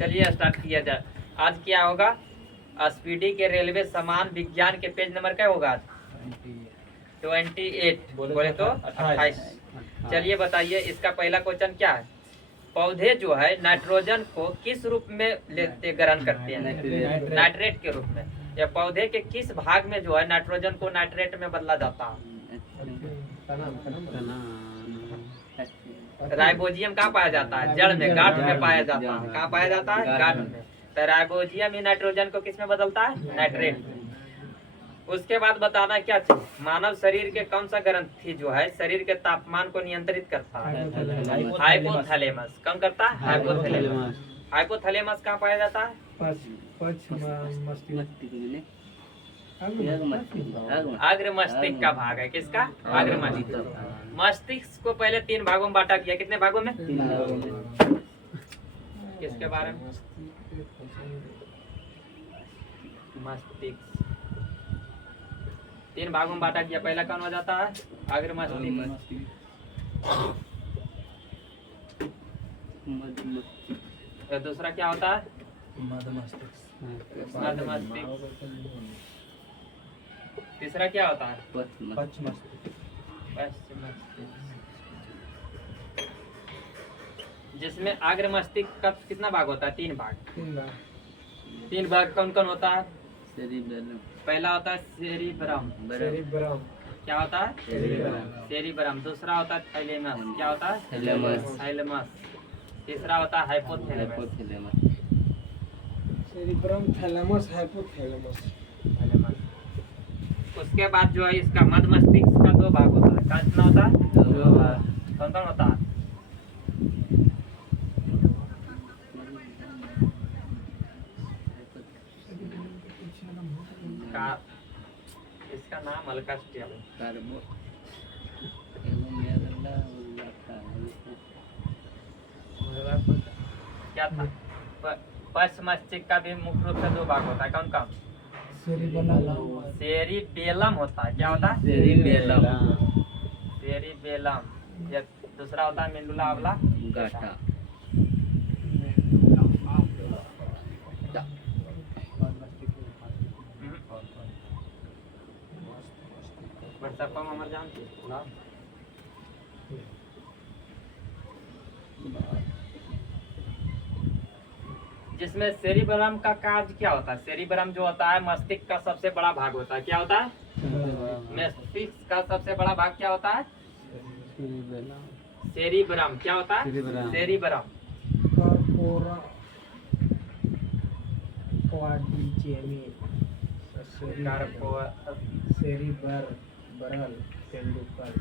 चलिए स्टार्ट किया जाए। आज क्या होगा? स्पीडी के रेलवे सामान विज्ञान के पेज नंबर क्या होगा? 28 बोले तो 28। चलिए बताइए, इसका पहला क्वेश्चन क्या है? पौधे जो है नाइट्रोजन को किस रूप में लेते ग्रहण करते हैं? नाइट्रेट के रूप में। या पौधे के किस भाग में जो है नाइट्रोजन को नाइट्रेट में बदला जाता है? राइबोजियम कहाँ पाया जाता है? जड़ में, गांठ में पाया जाता है। कहाँ पाया जाता है? गांठ में। तो राइबोजियम ही नाइट्रोजन को किस में बदलता है? नाइट्रेट में। उसके बाद बताना क्या चीज? मानव शरीर के कौन सा ग्रंथि जो है शरीर के तापमान को नियंत्रित करता है? हाइपोथैलेमस। कम करता है? हाइपोथैलेमस। हाइपोथैलेमस कहाँ पाया जाता है? अग्र मस्तिष्क का भाग है। किसका? अग्र मस्तिष्क। मस्तिष्क को पहले 3 भागों में बांटा गया। कितने भागों में? 3 भागों में। किसके बारे में? मस्तिष्क 3 भागों में बांटा गया। पहला कौन हो जाता है? अग्र मस्तिष्क। दूसरा क्या होता है? मध्य मस्तिष्क। तीसरा क्या होता है? पश्च मस्तिष्क। जिसमें अग्र मस्तिष्क का कितना भाग होता है? 3 भाग। 3 भाग कौन कौन होता है? पहला होता है सेरिब्रम। क्या होता है? सेरिब्रम। दूसरा होता है थैलेमस। क्या होता है? थैलेमस। तीसरा होता है हाइपोथैलेमस। Cerebrum, thalamus, hypothalamus. उसके बाद जो है इसका मध्य मस्तिष्क का 2 भाग होता है। कितना होता है? 2 भाग। कौन कौन होता है? इसका नाम हल्का क्या था? पश्च मस्तिष्क का भी मुख्य रूप से 2 भाग होता है। कौन कौन? सेरिबेलम होता है। क्या होता है? सेरिबेलम। या दूसरा होता है मेंडुला आंवला गाटा। व्हाट्सएप पर हमारे जानते हैं। जिसमें सेरिबेलम का कार्य क्या होता है? सेरिबेलम जो होता है मस्तिष्क का सबसे बड़ा भाग होता है। क्या होता है? मस्तिष्क का सबसे बड़ा भाग क्या होता है? सेरिबेलम। क्या होता है? सेरिबेलम। कार्पोरा क्वाड्रिजेमिन। सेरिबरल पेंडुकल।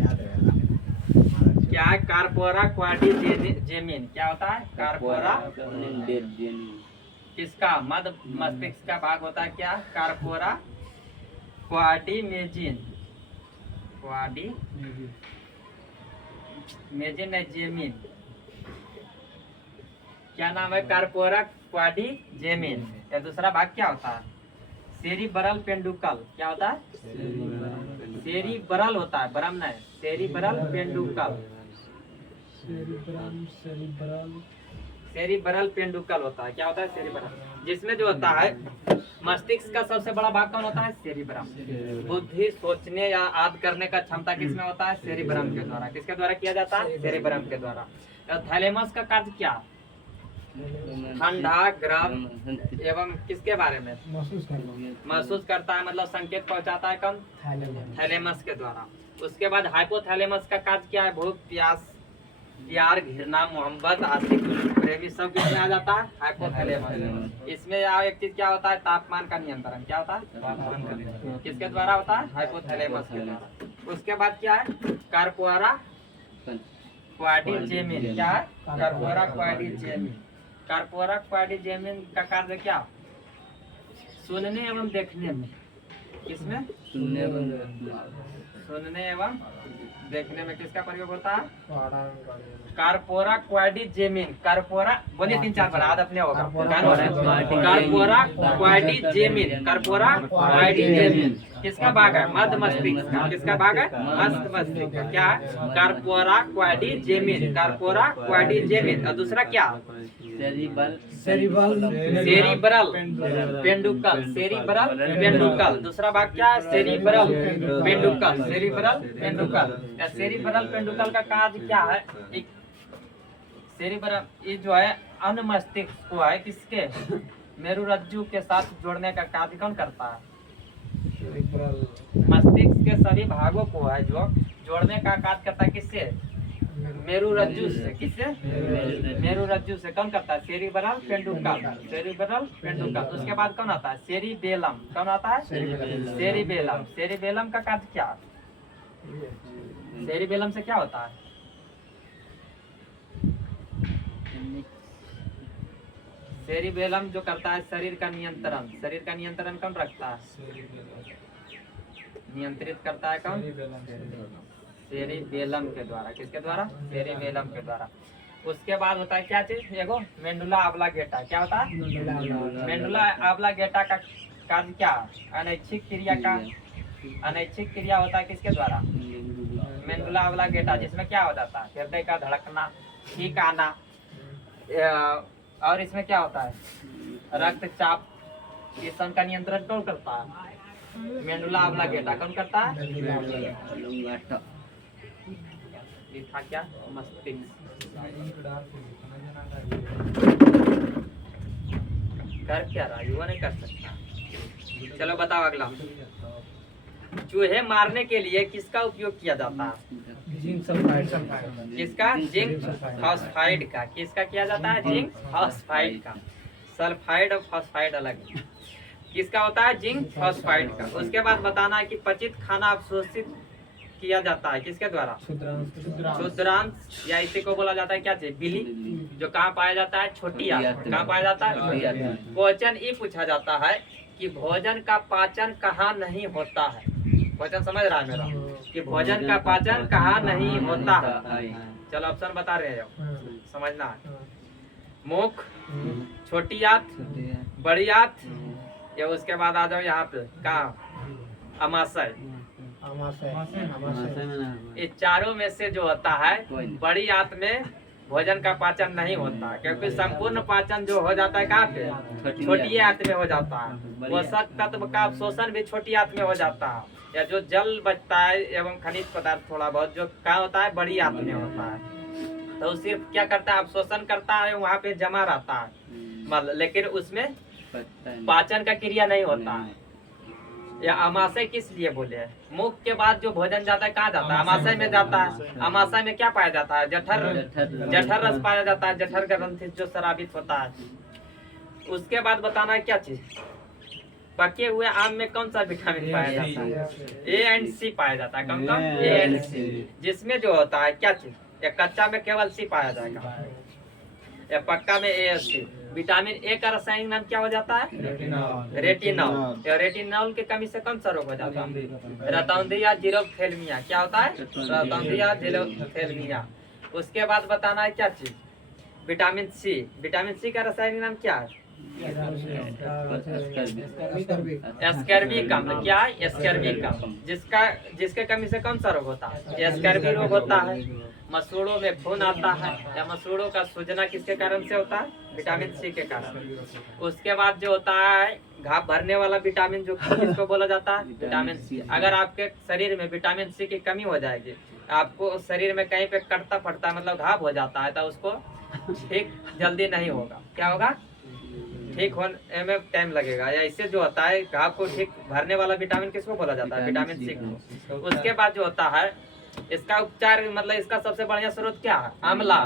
याद रहेगा। क्या है? कार्पोरा क्वाड्रिजेमिन। क्या होता है? कार्पोरा। किसका? मध्य मस्तिष्क का भाग होता है। क्या? कार्पोरा क्वाड्रिमेजिन। जेमिन। क्या नाम है? कार्पोरा क्वाड्रिजेमिन। या दूसरा भाग क्या होता है? सेरिबरल पेंडुकल। क्या होता है? सेरिबरल होता है, बरम नहीं। सेरिबरल पेंडुकल। सेरिबरल पेंडुकल होता है। क्या होता है? सेरिबरल। जिसमें जो होता है मस्तिष्क का सबसे बड़ा भाग कौन होता है? सेरिब्रम। बुद्धि, सोचने या याद करने का क्षमता किसमें होता है? सेरिब्रम के द्वारा। किसके द्वारा किया जाता है? सेरिब्रम के द्वारा। थैलेमस का कार्य क्या? ठंडा, गर्म एवं किसके बारे में? महसूस करता है, मतलब संकेत पहुंचाता है। कौन? थैलेमस के द्वारा। उसके बाद हाइपोथैलेमस का कार्य क्या है? भूख, प्यास, प्यार, घृणा, मोहब्बत, आशिक, प्रेमी सब किसमें आ जाता है? हाइपोथैलेमस। इसमें एक चीज क्या होता है? तापमान का नियंत्रण। क्या होता है? तापमान का नियंत्रण किसके द्वारा होता है? हाइपोथैलेमस के द्वारा। उसके बाद क्या है? कार्पोरा क्वाड्रिजेमिन। क्या है? कार्पोरा क्वाड्रिजेमिन। कार्पोरा क्वाड्रिजेमिन का कार्य क्या? सुनने एवं देखने में। किसमें? सुनने एवं देखने में किसका प्रयोग होता है? कार्पोरा क्वाड्रिजेमिन। कार्पोरा बोलिए 3-4 बार, आद अपने होगा। कार्पोरा क्वाड्रिजेमिन। कार्पोरा क्वाड्रिजेमिन। किसका भाग है? मध्य मस्तिष्क का। किसका भाग है? मध्य मस्तिष्क का। क्या है? Corpora क्वाड्रिजेमिन, corpora क्वाड्रिजेमिन। और दूसरा क्या? Cerebral cerebral पेंडुकल, cerebral पेंडुकल। दूसरा भाग क्या है? Cerebral पेंडुकल, cerebral पेंडुकल। या सेरिब्रल पेंडुकल का कार्य क्या है? एक सेरिब्रल ये जो है अन्य मस्तिष्क को है किसके मेरुरज्जु के साथ जोड़ने का कार्य कौन करता है? मस्तिष्क के सभी भागों को है जो जोड़ने का कार्य करता है। किससे? मेरुरज्जु से। किससे? मेरुरज्जु से। कौन करता है? Cerebral पेंडुकल, cerebral पेंडुकल। उसके बाद कौन आता है? सेरिबेलम। कौन आता है? सेरिबेलम। सेरिबेलम का कार्य क्या? सेरिबेलम से क्या होता है? सेरिबेलम जो करता है शरीर का नियंत्रण। शरीर का नियंत्रण कौन रखता है? नियंत्रित करता है कौन? सेरिबेलम के द्वारा। किसके द्वारा? सेरिबेलम के द्वारा। उसके बाद होता है क्या चीज? एगो मेंडुला ऑब्लांगेटा। क्या होता है? मेंडुला ऑब्लांगेटा का कार्य क्या? अनैच्छिक क्रिया का अनैच्छिक क्रिया होता है किसके द्वारा? मेंडुला ऑब्लांगेटा, जिसमें क्या हो जाता है? हृदय का धड़कना, छींक आना, और इसमें क्या होता है? रक्तचाप, ईसन का नियंत्रण कौन करता है? मेंडुला ऑब्लांगेटा। कौन करता है? ये था क्या? मस्तिष्क। कर क्या रहा? युवा नहीं कर सकता। चलो बताओ अगला। चूहे मारने के लिए किसका उपयोग किया जाता है? किसका? जिंक फॉस्फाइड का। किसका किया जाता है? जिंक फॉस्फाइड का। सल्फाइड और फॉस्फाइड अलग है। किसका होता है? जिंक फॉस्फाइड का। उसके बाद बताना है कि पचित खाना अवशोषित किया जाता है किसके द्वारा? क्षुद्रांश, या इसी को बोला जाता है क्या चीज? बिली, जो कहाँ पाया जाता है? छोटी आंत। कहाँ पाया जाता है? क्वेश्चन ये पूछा जाता है कि भोजन का पाचन कहाँ नहीं होता है? क्वेश्चन समझ रहा है मेरा? कि भोजन का पाचन कहाँ नहीं होता है? चलो ऑप्शन बता रहे हो, समझना है। मुख, छोटी आंत, बड़ी आंत, या उसके बाद आ जाओ यहाँ पे कहाँ? अमाशय। ये चारों में से जो होता है बड़ी आंत में भोजन का पाचन नहीं होता, क्योंकि संपूर्ण पाचन जो हो जाता है कहाँ पे? छोटी आंत में हो जाता है। पोषक तत्व का अवशोषण भी छोटी आंत में हो जाता है, या जो जल बचता है एवं खनिज पदार्थ थोड़ा बहुत जो कहाँ होता है? बड़ी आंत में होता है। तो सिर्फ क्या करता है? अवशोषण करता है, वहाँ पे जमा रहता है, मतलब लेकिन उसमें पाचन का क्रिया नहीं होता है। या अमाशय किस लिए बोले हैं? मुख के बाद जो भोजन जाता है कहाँ जाता है? अमाशय में जाता है। अमाशय में क्या पाया जाता है? जठर रस पाया जाता है, जठर ग्रंथि जो स्रावित होता है। उसके बाद बताना है क्या चीज? पके हुए आम में कौन सा विटामिन पाया जाता है? ए एंड सी पाया जाता है। कौन कौन? ए एंड सी। जिसमें जो होता है क्या चीज? या कच्चा में केवल सी पाया जाएगा, या पक्का में ए सी। विटामिन ए का रासायनिक नाम क्या हो जाता है? रेटिनॉल। या रेटिनॉल की कमी से कौन सा रोग हो जाता है? रतौंधिया जीरोथेल्मिया। क्या होता है? रतौंधिया जीरोथेल्मिया। उसके बाद बताना है क्या चीज? Vitamin C. विटामिन सी का रासायनिक नाम क्या है? एस्कर्बिक अम्ल। क्या है? एस्कर्बिक अम्ल। जिसके कमी से कौन सा रोग होता है? एस्कर्बिक रोग होता है। मसूड़ों में खून आता है, या मसूड़ों का सूजना किसके कारण से होता है? विटामिन सी के कारण। उसके बाद जो होता है घाव भरने वाला विटामिन जो किसको बोला जाता है? Vitamin C. अगर आपके शरीर में विटामिन सी की कमी हो जाएगी, आपको शरीर में कहीं पे कटता फटता मतलब घाव हो जाता है, तो उसको ठीक जल्दी नहीं होगा। क्या होगा? ठीक होने में टाइम लगेगा। या इससे जो होता है घाव को ठीक भरने वाला विटामिन किसको बोला जाता है? विटामिन सी को। उसके बाद जो होता है इसका उपचार, मतलब इसका सबसे बढ़िया स्रोत क्या है? आंवला।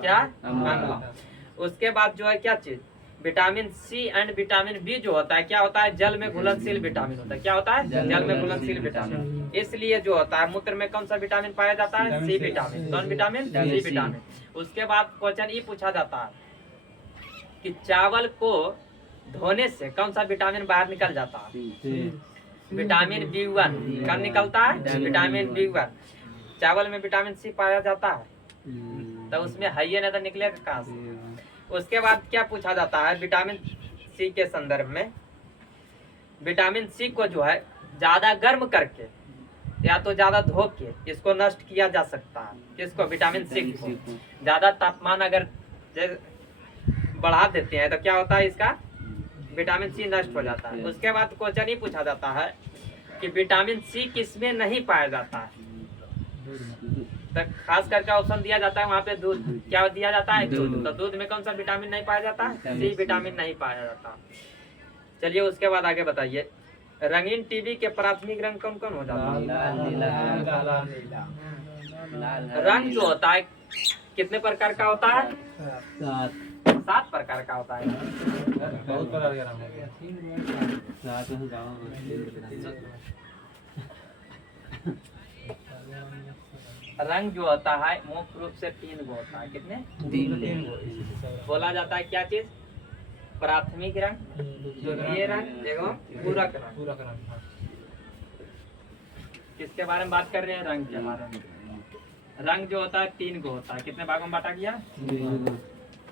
क्या? आंवला। उसके बाद जो है क्या चीज? Vitamin C and vitamin B जो होता है क्या होता है? जल में घुलनशील विटामिन होता है। क्या होता है? जल में घुलनशील विटामिन। इसलिए जो होता है मूत्र में कौन सा विटामिन पाया जाता है? C vitamin. कौन विटामिन? C vitamin. उसके बाद क्वेश्चन ये पूछा जाता है कि चावल को धोने से कौन सा विटामिन बाहर निकल जाता है? Vitamin B1। कब निकलता है? Vitamin B1। चावल में विटामिन सी पाया जाता है, तो उसमें है ही नहीं तो निकलेगा कहाँ से? उसके बाद क्या पूछा जाता है विटामिन सी के संदर्भ में? विटामिन सी को जो है ज्यादा गर्म करके या तो ज्यादा धो के इसको नष्ट किया जा सकता है। किसको? विटामिन सी को। ज्यादा तापमान अगर बढ़ा देते हैं तो क्या होता है, इसका विटामिन सी नष्ट हो जाता है। उसके बाद क्वेश्चन ही पूछा जाता है कि विटामिन सी किसमें नहीं पाया जाता है, तो खास करके ऑप्शन दिया जाता है वहाँ पे दूध। क्या दिया जाता है? दूध। तो दूध में कौन सा विटामिन नहीं पाया जाता है? सी विटामिन नहीं पाया जाता। चलिए उसके बाद आगे बताइए, रंगीन टीवी के प्राथमिक रंग कौन कौन हो जाता है? रंग जो होता है कितने प्रकार का होता है? 7 प्रकार का होता है। बहुत प्रकार के रंग है। रंग जो होता है मुख्य रूप से 3 गो होता है। कितने? 3 बोला जाता है क्या चीज? प्राथमिक रंग, द्वितीय रंग एवं पूरक रंग। किसके बारे में बात कर रहे हैं? रंग के बारे में। रंग जो होता है 3 गो होता है। कितने भागों में बांटा गया?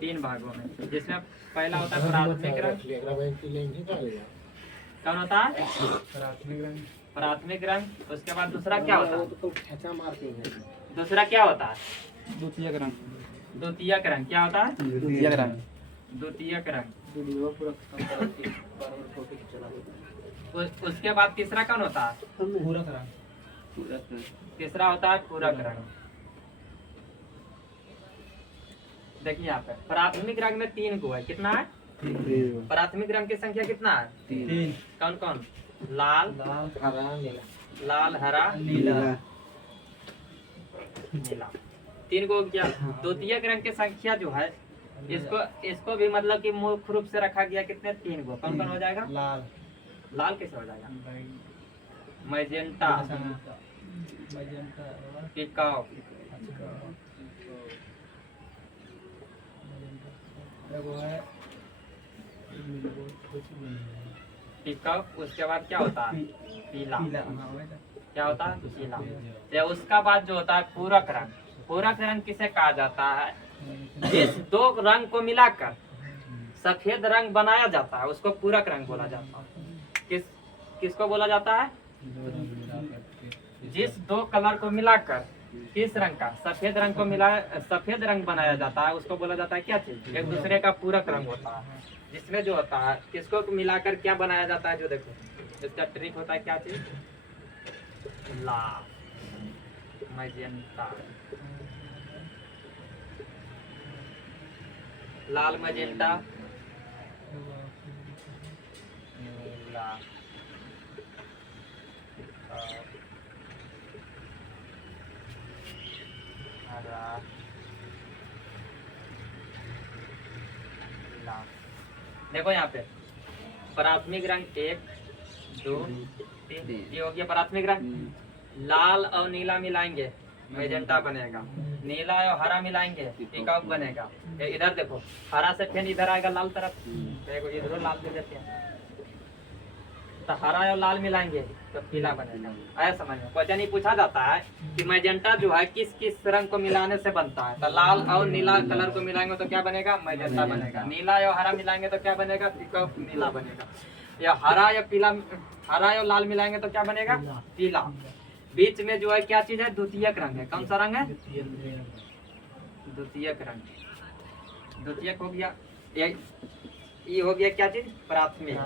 3 भागों में, जिसमें पहला होता है प्राथमिक रंग। कौन होता है? प्राथमिक रंग। उसके बाद दूसरा क्या होता है? दूसरा क्या होता है? द्वितीयक रंग। द्वितीयक रंग। क्या होता है? द्वितीयक रंग। द्वितीयक रंग। उसके बाद तीसरा कौन होता है? पूरक रंग। तीसरा होता है पूरक रंग। देखिए यहाँ पे प्राथमिक रंग में 3 गो है। कितना है? प्राथमिक रंग की संख्या कितना है? 3। कौन कौन? लाल, हरा, नीला। 3 गो क्या? द्वितीयक रंग की संख्या जो है इसको भी मतलब कि मुख्य रूप से रखा गया। कितने? 3 गो। कौन कौन हो जाएगा? लाल कैसे हो जाएगा? मैजेंटा, पिकाओ, पिकाओ। उसके बाद क्या होता है? पीला। क्या होता है? पीला। या उसका बाद जो होता है पूरक रंग। पूरक रंग किसे कहा जाता है? जिस 2 रंग को मिलाकर सफेद रंग बनाया जाता है उसको पूरक रंग बोला जाता है। किसको बोला जाता है? जिस 2 कलर को मिलाकर किस रंग का? सफेद रंग को सफेद रंग बनाया जाता है उसको बोला जाता है क्या चीज? एक दूसरे का पूरक रंग होता है, जिसमें जो होता है किसको मिलाकर क्या बनाया जाता है? जो देखो इसका ट्रिक होता है क्या चीज? लाल, मैजेंटा, लाल, मैजेंटा, नीला, हरा, नीला। देखो यहाँ पे प्राथमिक रंग 1 2 3 ये हो गया प्राथमिक रंग। लाल और नीला मिलाएंगे मैजेंटा बनेगा। नीला और हरा मिलाएंगे पिकॉक बनेगा। इधर देखो हरा से फिर इधर आएगा लाल तरफ, देखो इधर लाल दे देते हैं तो हरा और लाल मिलाएंगे तो पीला बनेगा। ऐसा समझ में क्वेश्चन ही पूछा जाता है कि मैजेंटा जो है किस किस रंग को मिलाने से बनता है। तो लाल और नीला कलर को मिलाएंगे तो क्या बनेगा? मैजेंटा बनेगा। नीला और हरा मिलाएंगे तो क्या बनेगा? पिकॉक नीला बनेगा। या हरा या पीला, हरा और लाल मिलाएंगे तो क्या बनेगा? पीला। बीच में जो है क्या चीज है? द्वितीयक रंग है। कौन सा रंग है? द्वितीयक रंग। द्वितीयक हो गया। ये हो गया क्या चीज? प्राथमिक।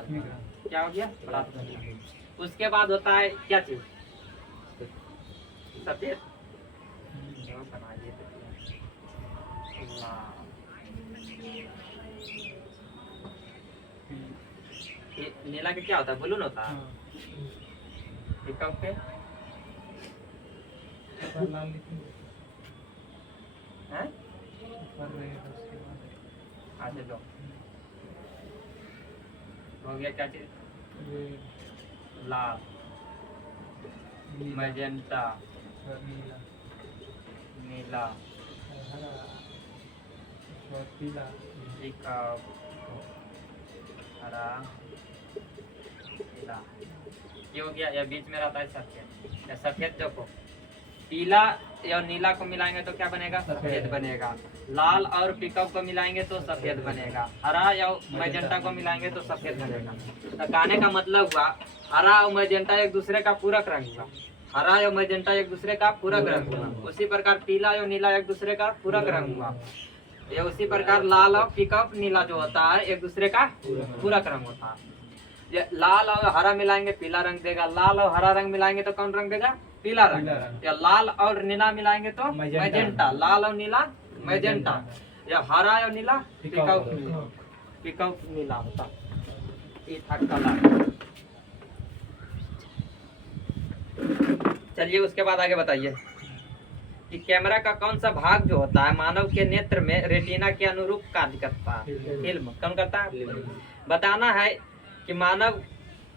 क्या हो गया? प्राथमिक। उसके बाद होता है क्या चीज? सफेद। नीला के क्या होता है? बलून होता है। पिकअप पे हैं? अच्छा लो हो गया क्या चीज? लाल, मैजेंटा, नीला, पिकअप, हरा, नीला। ये हो गया। या बीच में रहता है सफेद। या सफेद देखो पीला और नीला को मिलाएंगे तो क्या बनेगा? सफेद बनेगा। लाल और पिकअप को मिलाएंगे तो सफेद बनेगा। हरा या मैजेंटा को मिलाएंगे तो सफेद बनेगा। तो कहने का मतलब हुआ हरा और मैजेंटा एक दूसरे का पूरक रंग हुआ। हरा और मैजेंटा एक दूसरे का पूरक रंग हुआ। उसी प्रकार पीला और नीला एक दूसरे का पूरक रंग हुआ। ये उसी प्रकार लाल और पिकअप नीला जो होता है एक दूसरे का पूरक रंग होता है। ये लाल और हरा मिलाएंगे पीला रंग देगा। लाल और हरा रंग मिलाएंगे तो कौन रंग देगा? पीला रंग। या लाल और नीला मिलाएंगे तो मैजेंटा। लाल और नीला मैजेंटा। या हरा और नीला पिकअप नीला होता। ये था कलर। चलिए उसके बाद आगे बताइए कि कैमरा का कौन सा भाग जो होता है मानव के नेत्र में रेटिना के अनुरूप कार्य करता है? फिल्म। कौन करता है? बताना है कि मानव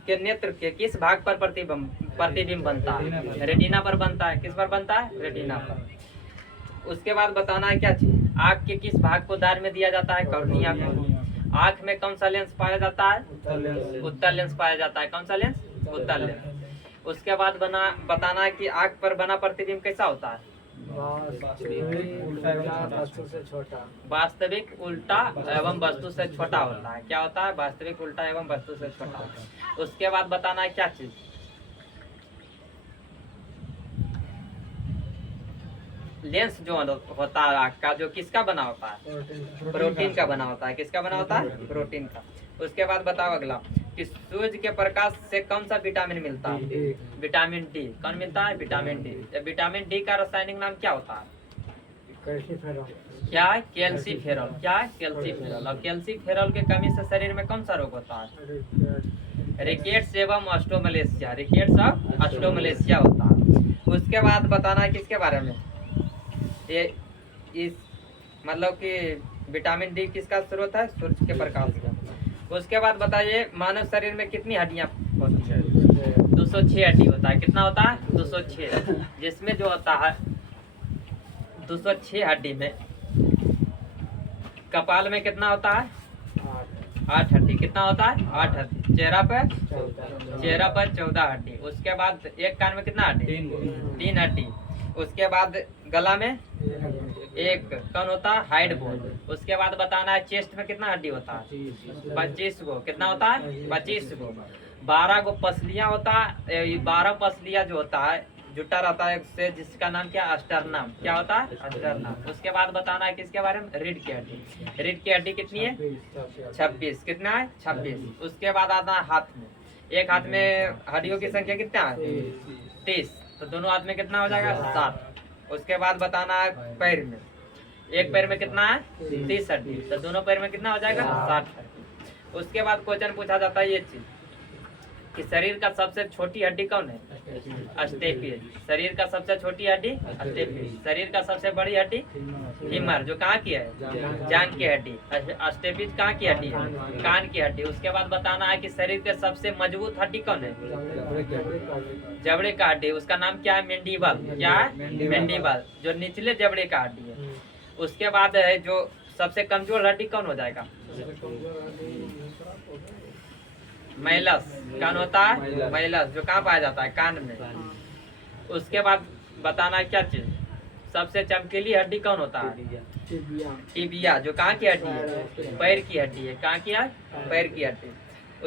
के नेत्र के किस भाग पर प्रतिबिंब बनता है? रेटिना पर बनता है। किस पर बनता है? रेटिना पर। उसके बाद बताना है क्या चीज? आँख के किस भाग को दार में दिया जाता है? कॉर्निया को। आँख में कौन सा लेंस पाया जाता है? उत्तल लेंस पाया जाता है। कौन सा लेंस? उत्तल लेंस। उसके बाद बताना है कि आँख पर बना प्रतिबिंब कैसा होता है? वास्तविक उल्टा एवं वस्तु से छोटा होता है। क्या होता है? वास्तविक उल्टा एवं वस्तु से छोटा होता है। उसके बाद बताना है क्या चीज? लेंस जो होता है आँख का जो किसका बना होता है? प्रोटीन का बना होता है। किसका बना होता है? प्रोटीन का। उसके बाद बताओ अगला कि सूर्य के प्रकाश से कौन सा विटामिन मिलता है? Vitamin D. कौन मिलता है? Vitamin D. विटामिन डी का रासायनिक नाम क्या होता है? क्या है? कैल्सीफेरॉल। क्या है? कैल्सीफेरॉल। और कैल्सीफेरॉल के कमी से शरीर में कौन सा रोग होता है? रिकेट्स एवं ऑस्टियोमलेशिया। रिकेट्स और ऑस्टियोमलेशिया होता है। उसके बाद बताना है किसके बारे में? ये इस मतलब कि विटामिन डी किसका स्रोत है? सूर्य के प्रकाश का। उसके बाद बताइए मानव शरीर में कितनी हड्डियां होती है? 206 हड्डी होता है। कितना होता है? 206। जिसमें जो होता है 206 हड्डी में कपाल में कितना होता है? 8 हड्डी। कितना होता है? 8 हड्डी। चेहरा पर 14 हड्डी। उसके बाद एक कान में कितना हड्डी? 3 हड्डी। उसके बाद गला में एक कौन होता है? Hide bone. उसके बाद बताना है चेस्ट में कितना हड्डी होता है? 25 गो। कितना होता है? 25 गो। 12 गो पसलियां होता है। 12 पसलियां जो होता है जुटा रहता है से जिसका नाम क्या? अस्टर्नम। क्या होता है? अस्टर्नम। उसके बाद बताना है किसके बारे में? रीढ़ की हड्डी। रीढ़ की हड्डी कितनी है? 26। कितना है? 26। उसके बाद आता है हाथ में। एक हाथ में हड्डियों की संख्या कितना है? 30। तो दोनों हाथ में कितना हो जाएगा? 7। उसके बाद बताना है पैर में। एक पैर में कितना है? 30 हड्डी। तो दोनों पैर में कितना हो जाएगा? 60 हड्डी। उसके बाद क्वेश्चन पूछा जाता है ये चीज कि शरीर का सबसे छोटी हड्डी कौन है? अस्टेपिस। शरीर का सबसे छोटी हड्डी अस्टेपिस। शरीर का सबसे बड़ी हड्डी फीमर जो कहाँ की है? जांघ की हड्डी। अस्टेपिस कहाँ की हड्डी है? कान की हड्डी। उसके बाद बताना है कि शरीर के सबसे मजबूत हड्डी कौन है? जबड़े का हड्डी। उसका नाम क्या है? मेंडिबल। क्या है? मेंडिबल जो निचले जबड़े का हड्डी है। उसके बाद है जो सबसे कमजोर हड्डी कौन हो जाएगा? मैलस। कान होता है? मैलस जो कहाँ पाया जाता है? कान में। उसके बाद बताना है क्या चीज? सबसे चमकीली हड्डी कौन होता है? टिबिया जो कहाँ की हड्डी है? पैर की हड्डी है। कहाँ की है? पैर की हड्डी।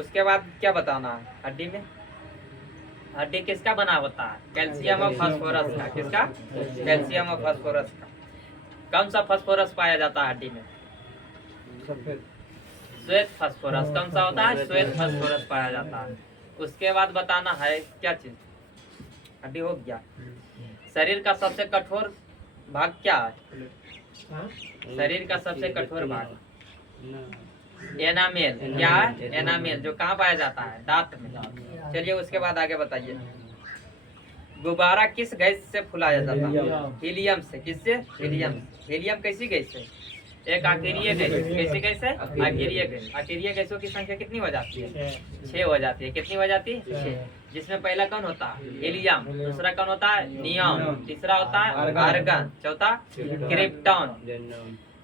उसके बाद क्या बताना है हड्डी में? हड्डी किसका बना होता है? कैल्शियम और फास्फोरस का। किसका? कैल्शियम और फास्फोरस का। कौन सा फास्फोरस पाया जाता है हड्डी में? श्वेत फास्फोरस। कौन सा होता है? श्वेत फास्फोरस पाया जाता है। उसके बाद बताना है क्या चीज? हड्डी हो गया। शरीर का सबसे कठोर भाग क्या है? शरीर का सबसे कठोर भाग एनामेल। क्या है? एनामेल जो कहाँ पाया जाता है? दांत में। चलिए उसके बाद आगे बताइए गुब्बारा किस गैस से फुलाया जाता है? हीलियम से। किससे? हीलियम। हीलियम कैसी गैस है? एक अकेरिय गैस। कैसी गैस है? अकेरिय गैस। अकेरिय गैसों की संख्या कितनी हो जाती है? 6 हो जाती है। कितनी हो जाती है? 6। जिसमें पहला कौन होता है? हीलियम। दूसरा कौन होता है? नियॉन। तीसरा होता है आर्गन। चौथा क्रिप्टॉन।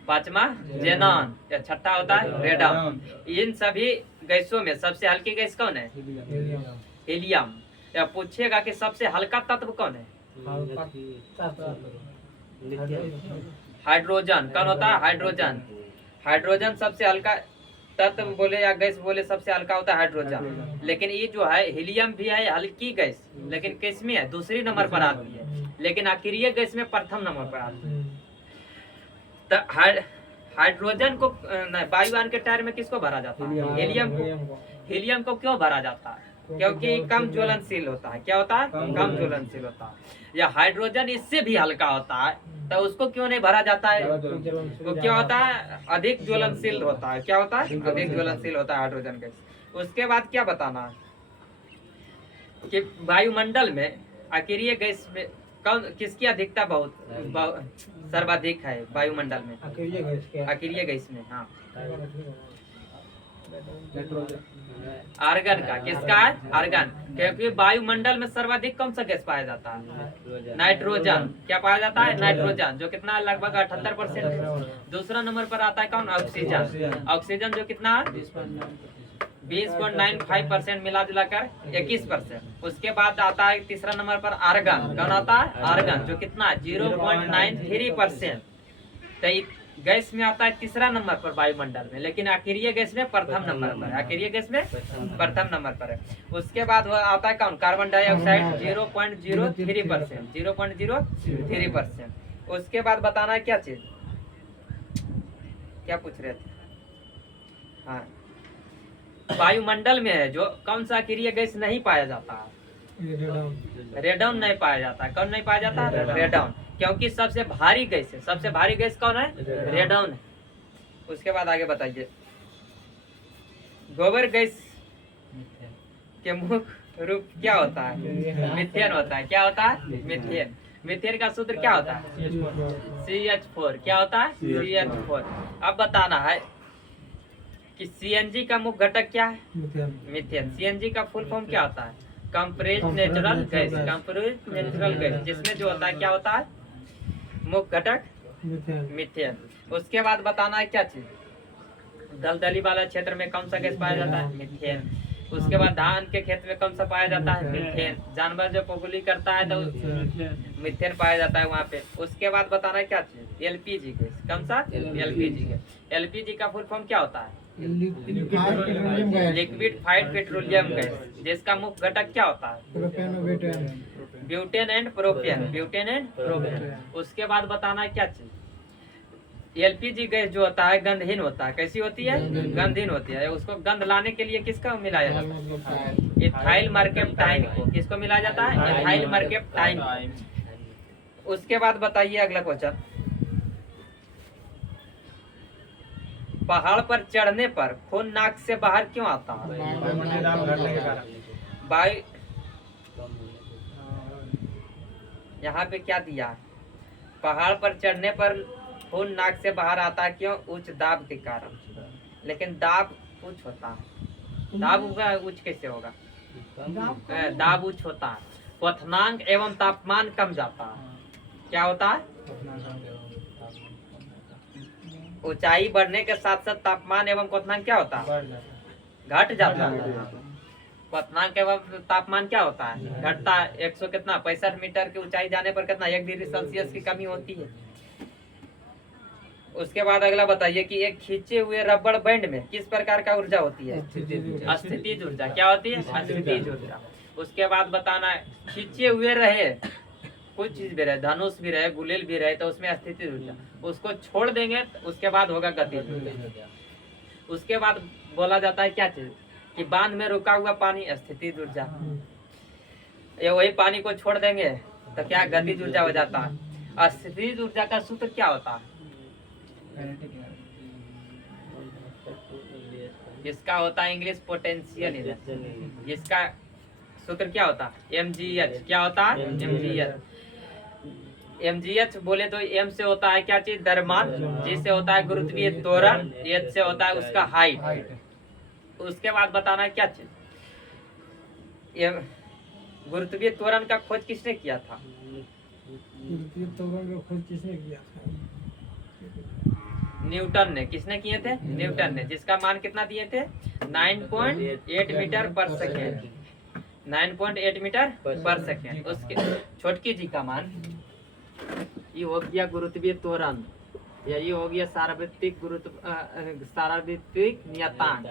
पांचवा जेनॉन। या छठा होता है रेडॉन। इन सभी गैसों में सबसे हल्की गैस कौन है? हीलियम। या पूछिएगा कि सबसे हल्का तत्व कौन है? हाइड्रोजन कौन होता है? हाइड्रोजन। हाइड्रोजन सबसे हल्का तत्व बोले या गैस बोले सबसे हल्का होता है हाइड्रोजन। लेकिन ये जो है हीलियम भी है हल्की गैस, लेकिन किस में है? दूसरी नंबर पर आती है, लेकिन अक्रिय गैस में प्रथम नंबर पर आती है। तो हाइड्रोजन को वायुयान के टायर में किसको भरा जाता है? हीलियम को। हीलियम को क्यों भरा जाता है? क्योंकि कम ज्वलनशील होता है। क्या होता है? कम ज्वलनशील होता है। या हाइड्रोजन इससे भी हल्का होता है, तो उसको क्यों नहीं भरा जाता है? वो क्या होता है? अधिक ज्वलनशील होता है। क्या होता है? अधिक ज्वलनशील होता है हाइड्रोजन गैस। उसके बाद क्या बताना है कि वायुमंडल में अक्रिय गैस में कौन किसकी अधिकता बहुत सर्वाधिक है वायुमंडल में? अक्रिय गैस में। हाँ, आर्गन का। किसका है? आर्गन। क्योंकि वायुमंडल में सर्वाधिक कौन सा गैस पाया जाता है? नाइट्रोजन। क्या पाया जाता है? नाइट्रोजन, जो कितना है? लगभग 78%। दूसरा नंबर पर आता है कौन? ऑक्सीजन। ऑक्सीजन जो कितना है? 20.95% मिला जुलाकर 21%। उसके बाद आता है तीसरा नंबर पर आर्गन। कौन आता है? आर्गन, जो कितना है? 0.93%। तो गैस में आता है तीसरा नंबर पर वायुमंडल में, लेकिन अक्रिय गैस में प्रथम नंबर पर है। अक्रिय गैस में प्रथम नंबर पर है। उसके बाद आता है कौन? Carbon dioxide, 0.03%। 0.03%। उसके बाद बताना है क्या चीज, क्या पूछ रहे थे? हाँ, वायुमंडल में है जो कौन सा अक्रिय गैस नहीं पाया जाता है? रेडॉन नहीं पाया जाता। कौन नहीं पाया जाता? रेडॉन। क्योंकि सबसे भारी गैस है। सबसे भारी गैस कौन है? रेडॉन है। उसके बाद आगे बताइए। गोबर गैस के मुख्य रूप क्या होता है? मीथेन होता है। क्या होता है? मीथेन। मीथेन का सूत्र क्या होता है? CH4। क्या होता है? CH4। अब बताना है कि CNG का मुख्य घटक क्या है? मीथेन। CNG का फुल फॉर्म क्या होता है? Compressed natural gas. Compressed natural gas, जिसमें जो होता है क्या होता है? मुख्य घटक मीथेन। उसके बाद बताना है क्या चीज, दलदली वाला क्षेत्र में कौन सा गैस पाया जाता है? मीथेन। उसके बाद धान के खेत में कौन सा पाया जाता है? मीथेन। जानवर जो पगुली करता है तो मीथेन पाया जाता है वहाँ पे। उसके बाद बताना है क्या चीज, एलपीजी गैस। कौन सा? LPG gas. एलपीजी का फुल फॉर्म क्या होता है? लिक्विफाइड पेट्रोलियम गैस, जिसका मुख्य घटक क्या होता है? Butane and propane. Butane and propane. उसके बाद बताना है क्या चीज, एलपीजी गैस जो होता है गंधहीन होता है। कैसी होती है? गंधहीन होती है। उसको गंध लाने के लिए किसका मिलाया जाता है? इथाइल मर्केप्टाइन को। किसको मिलाया जाता है? इथाइल मर्केप्टाइन। उसके बाद बताइए अगला क्वेश्चन, पहाड़ पर चढ़ने पर खून नाक से बाहर क्यों आता है? वायु, यहाँ पे क्या दिया? पहाड़ पर चढ़ने पर खून नाक से बाहर आता है क्यों? उच्च दाब के कारण। लेकिन दाब उच्च होता है। दाब होगा उच्च कैसे होगा? दाब उच्च होता है। क्वथनांक एवं तापमान कम जाता है। क्या होता है? ऊंचाई बढ़ने के साथ साथ तापमान एवं क्वथनांक क्या होता है? घट जाता है। क्वथनांक एवं तापमान क्या होता है? घटता है। 100 कितना 65 मीटर की ऊंचाई जाने पर कितना 1 डिग्री सेल्सियस की कमी होती है। उसके बाद अगला बताइए कि एक खींचे हुए रबड़ बैंड में किस प्रकार का ऊर्जा होती है? अस्थितिज ऊर्जा। क्या होती है? अस्थितिज ऊर्जा। उसके बाद बताना है खींचे हुए रहे, कुछ चीज भी रहे, धनुष भी रहे, गुलेल भी रहे, तो उसमें अस्थितिज ऊर्जा। उसको छोड़ देंगे तो उसके बाद होगा गतिज ऊर्जा। उसके बाद बोला जाता है क्या चीज कि बांध में रुका हुआ पानी स्थितिज ऊर्जा। ये वही पानी को छोड़ देंगे तो क्या गतिज ऊर्जा हो जाता है। स्थितिज ऊर्जा का सूत्र क्या होता है? इसका होता है इंग्लिश पोटेंशियल एनर्जी। इसका सूत्र क्या होता है? mgh। क्या होता है? mgh। mgh बोले तो m से होता है क्या चीज? द्रव्यमान। g से होता है गुरुत्वीय त्वरण। h से होता है उसका हाइट। उसके बाद बताना है क्या चीज, गुरुत्वीय त्वरण का खोज किसने किया था? न्यूटन ने। किसने किए थे? न्यूटन ने। जिसका मान कितना दिए थे? 9.8 मीटर पर सेकेंड। 9.8 मीटर पर सेकेंड। उसके छोटकी जी का मान ये हो गया गुरुत्वीय त्वरण, या ये हो गया सार्वत्रिक सार्वत्रिक नियतांक।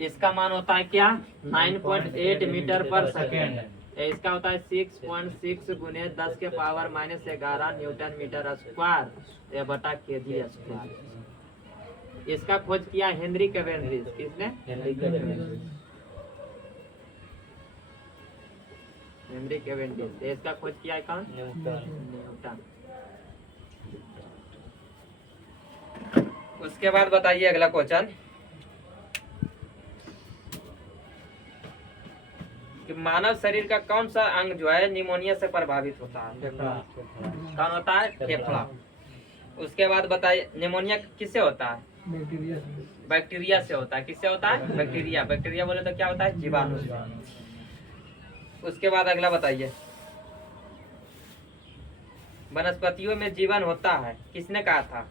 इसका मान होता है क्या 9.8 मीटर पर सेकेंड। इसका होता है 6.6 गुने 10 के पावर -11 न्यूटन मीटर स्क्वायर या बटा केजी स्क्वायर। इसका खोज किया हेनरी कैवेंडिश। किसने? Henry Cavendish. इसका खोज किया है कौन? न्यूटन। उसके बाद बताइए अगला क्वेश्चन कि मानव शरीर का कौन सा अंग जो है निमोनिया से प्रभावित होता है? कौन होता है? फेफड़ा। उसके बाद बताइए निमोनिया किससे होता है? बैक्टीरिया से होता है। किससे होता है? बैक्टीरिया। बैक्टीरिया बोले तो क्या होता है? जीवाणु से। उसके बाद अगला बताइए वनस्पतियों में जीवन होता है। किसने कहा था?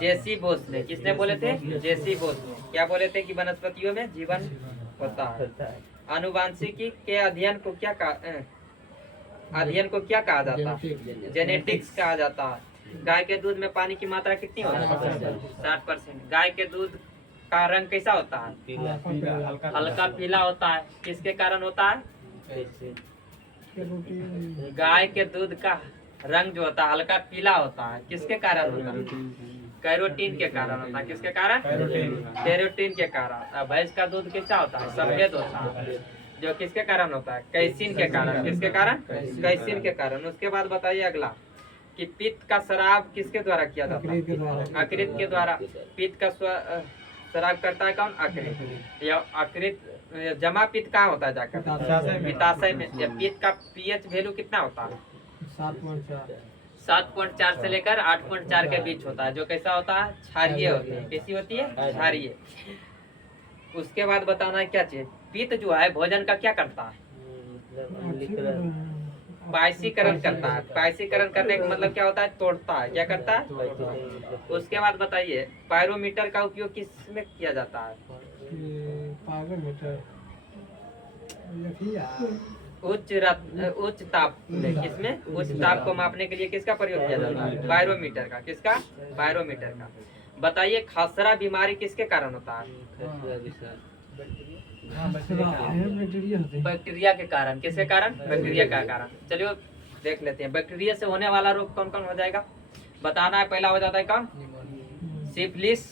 जेसी बोस ने। किसने बोले थे? जेसी बोस ने। क्या बोले थे कि वनस्पतियों में जीवन होता है। आनुवांशिकी के अध्ययन को क्या अध्ययन को क्या कहा जाता है? जेनेटिक्स कहा जाता है। गाय के दूध में पानी की मात्रा कितनी होती है? 60%। गाय के दूध का रंग कैसा होता है? हल्का पीला होता है। किसके कारण होता है? गाय के दूध का रंग जो होता है हल्का पीला होता है। किसके कारण होता है? कैरोटीन के कारण होता है। किसके कारण? कैरोटीन के कारण। भैंस का दूध कैसा होता है? सफेद होता है। जो किसके कारण होता है? कैसीन के कारण। किसके कारण? कैसीन के कारण। उसके बाद बताइए अगला कि पित्त का शराब किसके द्वारा किया जाता है? अकृत के द्वारा। पित्त का शराब करता है कौन? अकृत। या अकृत जमा पित्त कहाँ होता है जाकर? पित्ताशय में। या पित्त का पीएच वैल्यू कितना होता है? 7.4 से लेकर 8.4 के बीच होता है। जो कैसा होता है? क्षारीय होती है। कैसी होती है? क्षारीय। उसके बाद बताना है क्या चीज? पित्त जो है भोजन का क्या करता है? पायसीकरण करता है। पायसीकरण करने का मतलब क्या होता है? तोड़ता है। क्या करता है? उसके बाद बताइए पायरोमीटर का उपयोग किस में किया जाता है? उच्च ताप में। किसमें? उच्च ताप को मापने के लिए किसका प्रयोग किया जाता है? पायरोमीटर का। किसका? पायरोमीटर का। बताइए खसरा बीमारी किसके कारण होता है? बैक्टीरिया के कारण। किसके कारण? बैक्टीरिया का कारण। चलिए देख लेते हैं बैक्टीरिया से होने वाला रोग कौन कौन हो जाएगा बताना है। पहला हो जाता है कौन? Syphilis,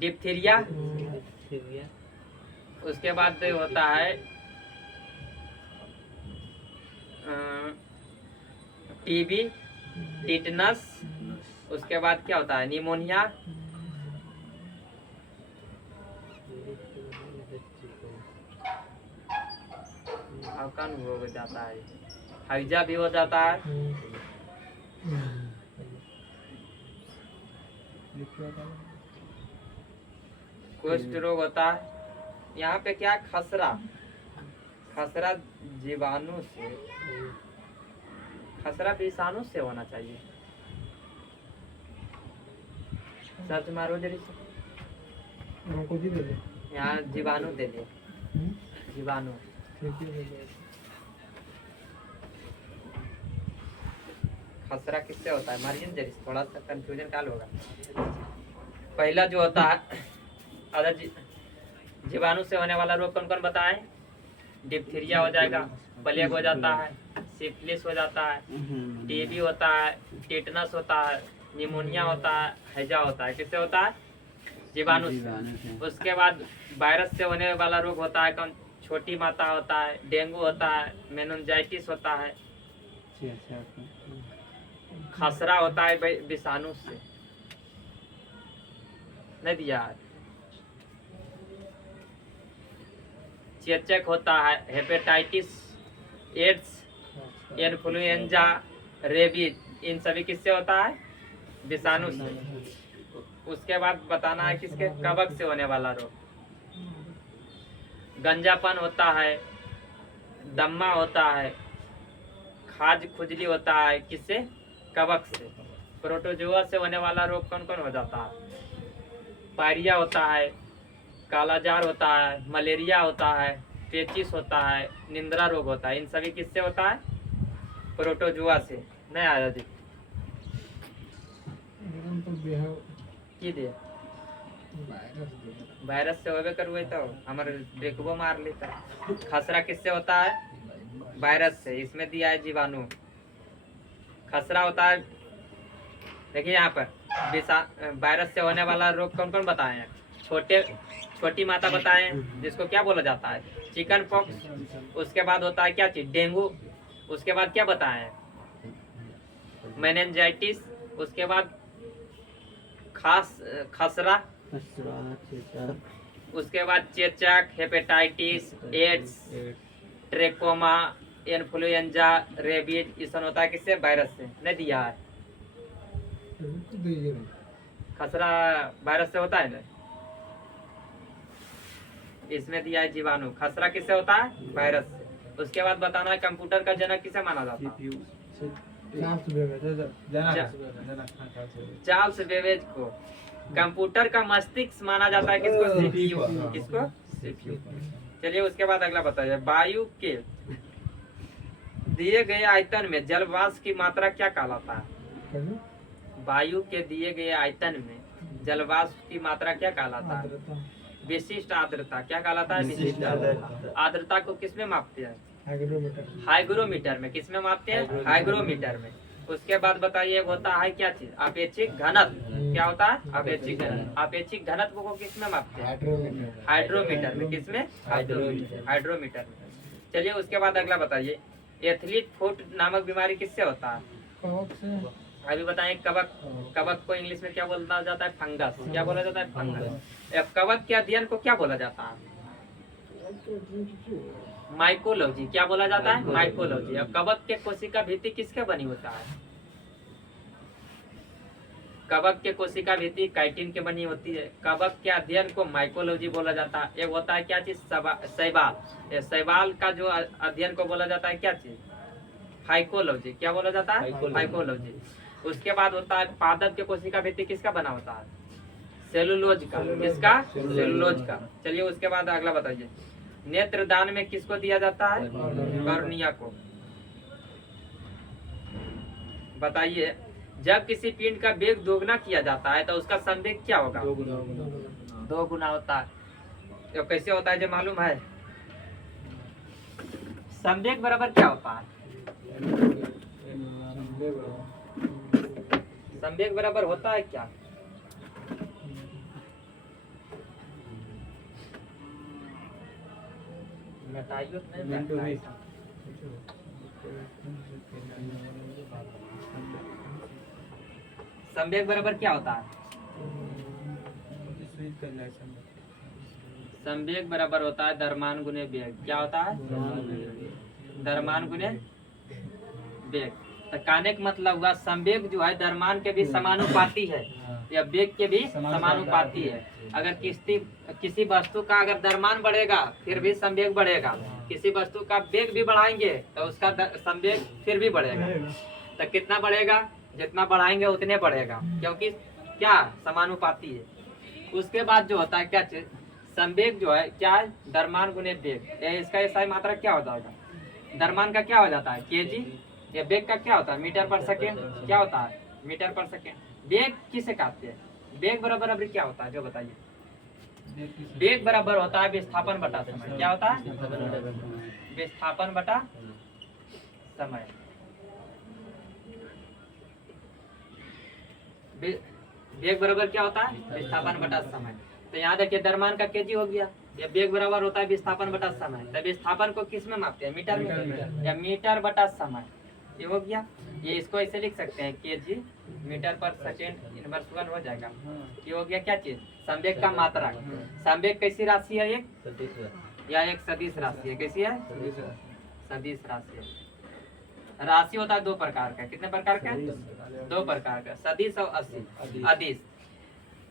diphtheria. उसके बाद होता है टीबी, टिटनस। उसके बाद क्या होता है? निमोनिया। कौन हो जाता है? हैजा भी हो जाता है। कुष्ठ रोग होता है। यहाँ पे क्या? खसरा। खसरा जीवाणु से, खसरा विषाणु से होना चाहिए। सर्च मारो जरी से। यहाँ जीवाणु दे दिए। जीवाणु। खसरा किससे होता है? मारिए जरी, थोड़ा सा कंफ्यूजन काल होगा। पहला जो होता है अगर जीवाणु से होने वाला रोग कौन कौन बताएं? डिप्थीरिया हो जाएगा, प्लेग हो जाता है, सिफिलिस हो जाता है, टीबी होता है, टिटनस होता है, निमोनिया होता है, हैजा होता है। किससे होता है? जीवाणु से। उसके बाद वायरस से होने वाला रोग होता है कौन? छोटी माता होता है, डेंगू होता है, मेनिंजाइटिस होता है, खसरा होता है विषाणु से। नहीं दिया। चेचक होता है, हेपेटाइटिस, एड्स, इन्फ्लुएंजा, रेबीज। इन सभी किससे होता है? विषाणु से। उसके बाद बताना है किसके? कवक से होने वाला रोग। गंजापन होता है, दम्मा होता है, खाज खुजली होता है। किससे? कवक से। प्रोटोजोआ से होने वाला रोग कौन कौन हो जाता है? पायरिया होता है, कालाजार होता है, मलेरिया होता है, पेचिस होता है, निंद्रा रोग होता है। इन सभी किससे होता है? प्रोटोजुआ से। नहीं आया जी की दे वायरस से होबे करुए तो हमारे देखबो मार लेता। खसरा किससे होता है? वायरस से। इसमें दिया है जीवाणु। खसरा होता है, देखिए यहाँ पर वायरस से होने वाला रोग कौन कौन बताए हैं? छोटी माता बताए जिसको क्या बोला जाता है? Chicken pox. उसके बाद होता है क्या चीज? डेंगू। उसके बाद क्या बताए हैं? मेनिंजाइटिस। उसके बाद खसरा। उसके बाद चेचक, hepatitis, AIDS, trachoma, influenza, rabies. ये सब होता है किससे? वायरस से। नहीं दिया है। खसरा वायरस से होता है ना, इसमें दिया है जीवाणु। खसरा किससे होता है? वायरस से। उसके बाद बताना है कंप्यूटर का जनक किसे माना जाता है? चार्ल्स बेबेज को। कंप्यूटर का मस्तिष्क माना जाता है किसको? सीपीयू। किसको? सीपीयू। चलिए उसके बाद अगला बताइए। वायु के दिए गए आयतन में जलवाष्प की मात्रा क्या कहलाता है? वायु के दिए गए आयतन में जलवाष्प की मात्रा क्या कहलाता है? विशिष्ट आर्द्रता। क्या कहलाता है? विशिष्ट आर्द्रता। आर्द्रता को किसमें मापते हैं? हाइग्रोमीटर में। किसमें मापते हैं? हाइग्रोमीटर में। उसके बाद बताइए होता है क्या चीज? अपेक्षिक घनत्व। क्या होता है? अपेक्षिक घनत्व। अपेक्षिक घनत्व को किसमें मापते हैं? हाइड्रोमीटर में। किसमें? हाइड्रोमीटर में। चलिए उसके बाद अगला बताइए। एथलीट फुट नामक बीमारी किससे होता है? अभी बताएं। कवक। कवक को इंग्लिश में क्या बोला जाता है? फंगस। क्या बोला जाता है? फंगस। कवक के अध्ययन को क्या बोला जाता है? माइकोलॉजी। क्या बोला जाता है? माइकोलॉजी। अब कवक के कोशिका भित्ति किसके बनी होता है? कवक के कोशिका भित्ति काइटिन के बनी होती है। कवक के अध्ययन को माइकोलॉजी बोला जाता है। एक होता है क्या चीज? शैवाल। शैवाल का जो अध्ययन को बोला जाता है क्या चीज? फाइकोलॉजी। क्या बोला जाता है? फाइकोलॉजी। उसके बाद होता है पादप के कोशिका भित्ति किसका बना होता है? सेलुलोज का। किसका? सेलुलोज का। चलिए उसके बाद अगला बताइए। नेत्रदान में किसको दिया जाता है? कॉर्निया को। बताइए जब किसी पिंड का वेग दोगुना किया जाता है तो उसका संवेग क्या होगा? 2 गुना होता है। तो कैसे होता है जो मालूम है? संवेग बराबर क्या होता है? संवेग बराबर होता है क्या? संवेग बराबर क्या होता है? संवेग बराबर होता है द्रव्यमान गुने वेग। क्या होता है? द्रव्यमान गुने वेग। तो कहने का मतलब हुआ संवेग जो है द्रव्यमान के भी समानुपाती है या वेग के भी समानुपाती है। अगर किसी वस्तु का अगर द्रव्यमान बढ़ेगा फिर भी संवेग बढ़ेगा। किसी वस्तु का वेग भी बढ़ाएंगे तो उसका संवेग फिर भी बढ़ेगा। तो कितना बढ़ेगा? जितना बढ़ाएंगे उतने बढ़ेगा, क्योंकि क्या? समानुपाती है। उसके बाद जो होता है क्या चीज? संवेग जो है क्या है? द्रव्यमान गुने वेग। इसका ऐसा मात्रा क्या हो जाएगा? द्रव्यमान का क्या हो जाता है? केजी। या वेग का क्या होता है? मीटर पर सेकेंड। क्या होता है? मीटर पर सेकेंड। वेग किसे कहते हैं? वेग बराबर अभी क्या होता है जो बताइए? वेग बराबर होता है विस्थापन बटा समय। क्या होता है? विस्थापन बटा समय। वेग बराबर क्या होता है? विस्थापन बटा समय। तो यहाँ देखिए द्रव्यमान का केजी हो गया। या वेग बराबर होता है विस्थापन बटा समय। तो विस्थापन को किस में मापते हैं? मीटर में। या मीटर बटा समय। ये हो गया। ये इसको ऐसे लिख सकते हैं केजी मीटर पर सेकेंड इनवर्स 1 हो जाएगा। ये हो गया क्या चीज? संवेग का मात्रा। संवेग कैसी राशि है? एक या एक सदिश राशि है। कैसी है? सदिश राशि है। राशि होता है 2 प्रकार का। कितने प्रकार का? 2 प्रकार का, सदिश और अदिश।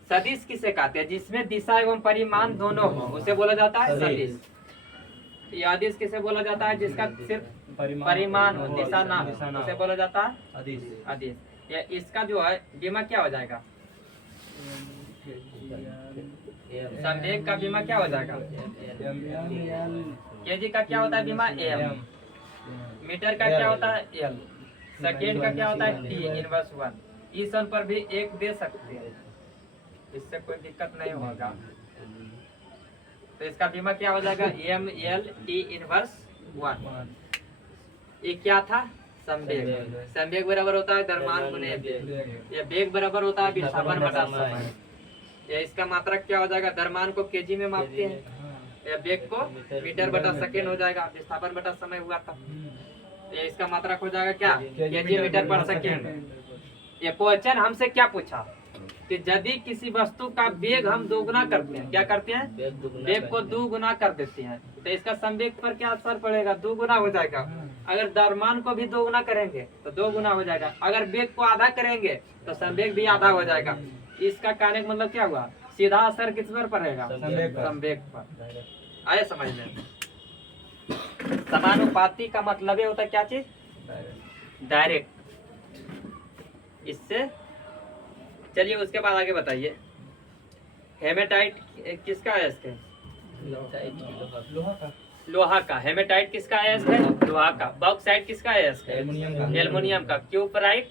सदिश किसे कहते हैं? जिसमें दिशा एवं परिमाण दोनों हो उसे बोला जाता है सदिश। ये अदिश किसे बोला जाता है? जिसका सिर्फ परिमाण हो, दिशा ना हो, उसे बोला जाता है अदिश। या इसका जो है बीमा क्या हो जाएगा? संवेग का बीमा क्या हो जाएगा? केजी का क्या होता है बीमा? एम। मीटर का क्या होता है? एल। सेकेंड का क्या होता है? T inverse 1। इस सन पर भी एक दे सकते हैं, इससे कोई दिक्कत नहीं होगा। तो इसका बीमा क्या हो जाएगा? M L T inverse 1। ये क्या था? संवेग। संवेग बराबर होता है द्रव्यमान गुने वेग। ये वेग बराबर होता है विस्थापन बटा समय। ये इसका मात्रक क्या हो जाएगा? द्रव्यमान को केजी में मापते हैं, या वेग को मीटर बटा सेकेंड हो जाएगा, विस्थापन बटा समय हुआ था। ये इसका मात्रक हो जाएगा क्या? केजी मीटर पर सेकेंड। ये क्वेश्चन हमसे क्या पूछा कि यदि किसी वस्तु का वेग हम दोगुना करते हैं, क्या करते हैं? वेग को दोगुना कर देते हैं, तो इसका संवेग पर क्या असर पड़ेगा? दोगुना हो जाएगा। अगर द्रव्यमान को भी दोगुना करेंगे तो दोगुना हो जाएगा। अगर वेग को आधा करेंगे तो संवेग भी आधा हो जाएगा। इसका कहने का मतलब क्या हुआ? सीधा असर किस पर पड़ेगा? संवेग पर। आए समझ में? समानुपाती का मतलब ये होता है क्या चीज? डायरेक्ट। इससे चलिए उसके बाद आगे बताइए। हेमेटाइट किसका है? इसके लोहा का। हेमेटाइट किसका है? इसके लोहा का। बॉक्साइट किसका है? इसके एल्युमिनियम का। क्यूपराइट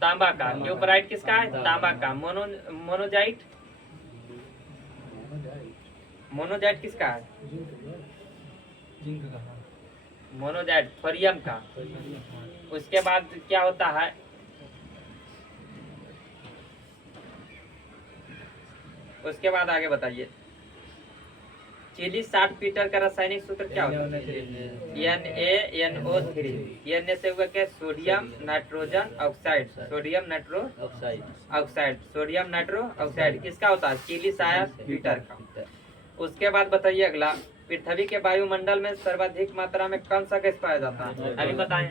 तांबा का। क्यूपराइट किसका है? तांबा का। मोनोजाइट मोनोजाइट किसका है? मोनोजाइट थोरियम का। उसके बाद क्या होता है? उसके बाद आगे बताइए। चिली 60 पीटर का रासायनिक सूत्र क्या होता है? NaNO3। Na से हुआ क्या? Sodium nitrogen oxide. Sodium nitro oxide. Sodium nitro oxide किसका होता है? चिली 60 पीटर का। उसके बाद बताइए अगला। पृथ्वी के वायुमंडल में सर्वाधिक मात्रा में कौन सा गैस पाया जाता है? अभी बताएं।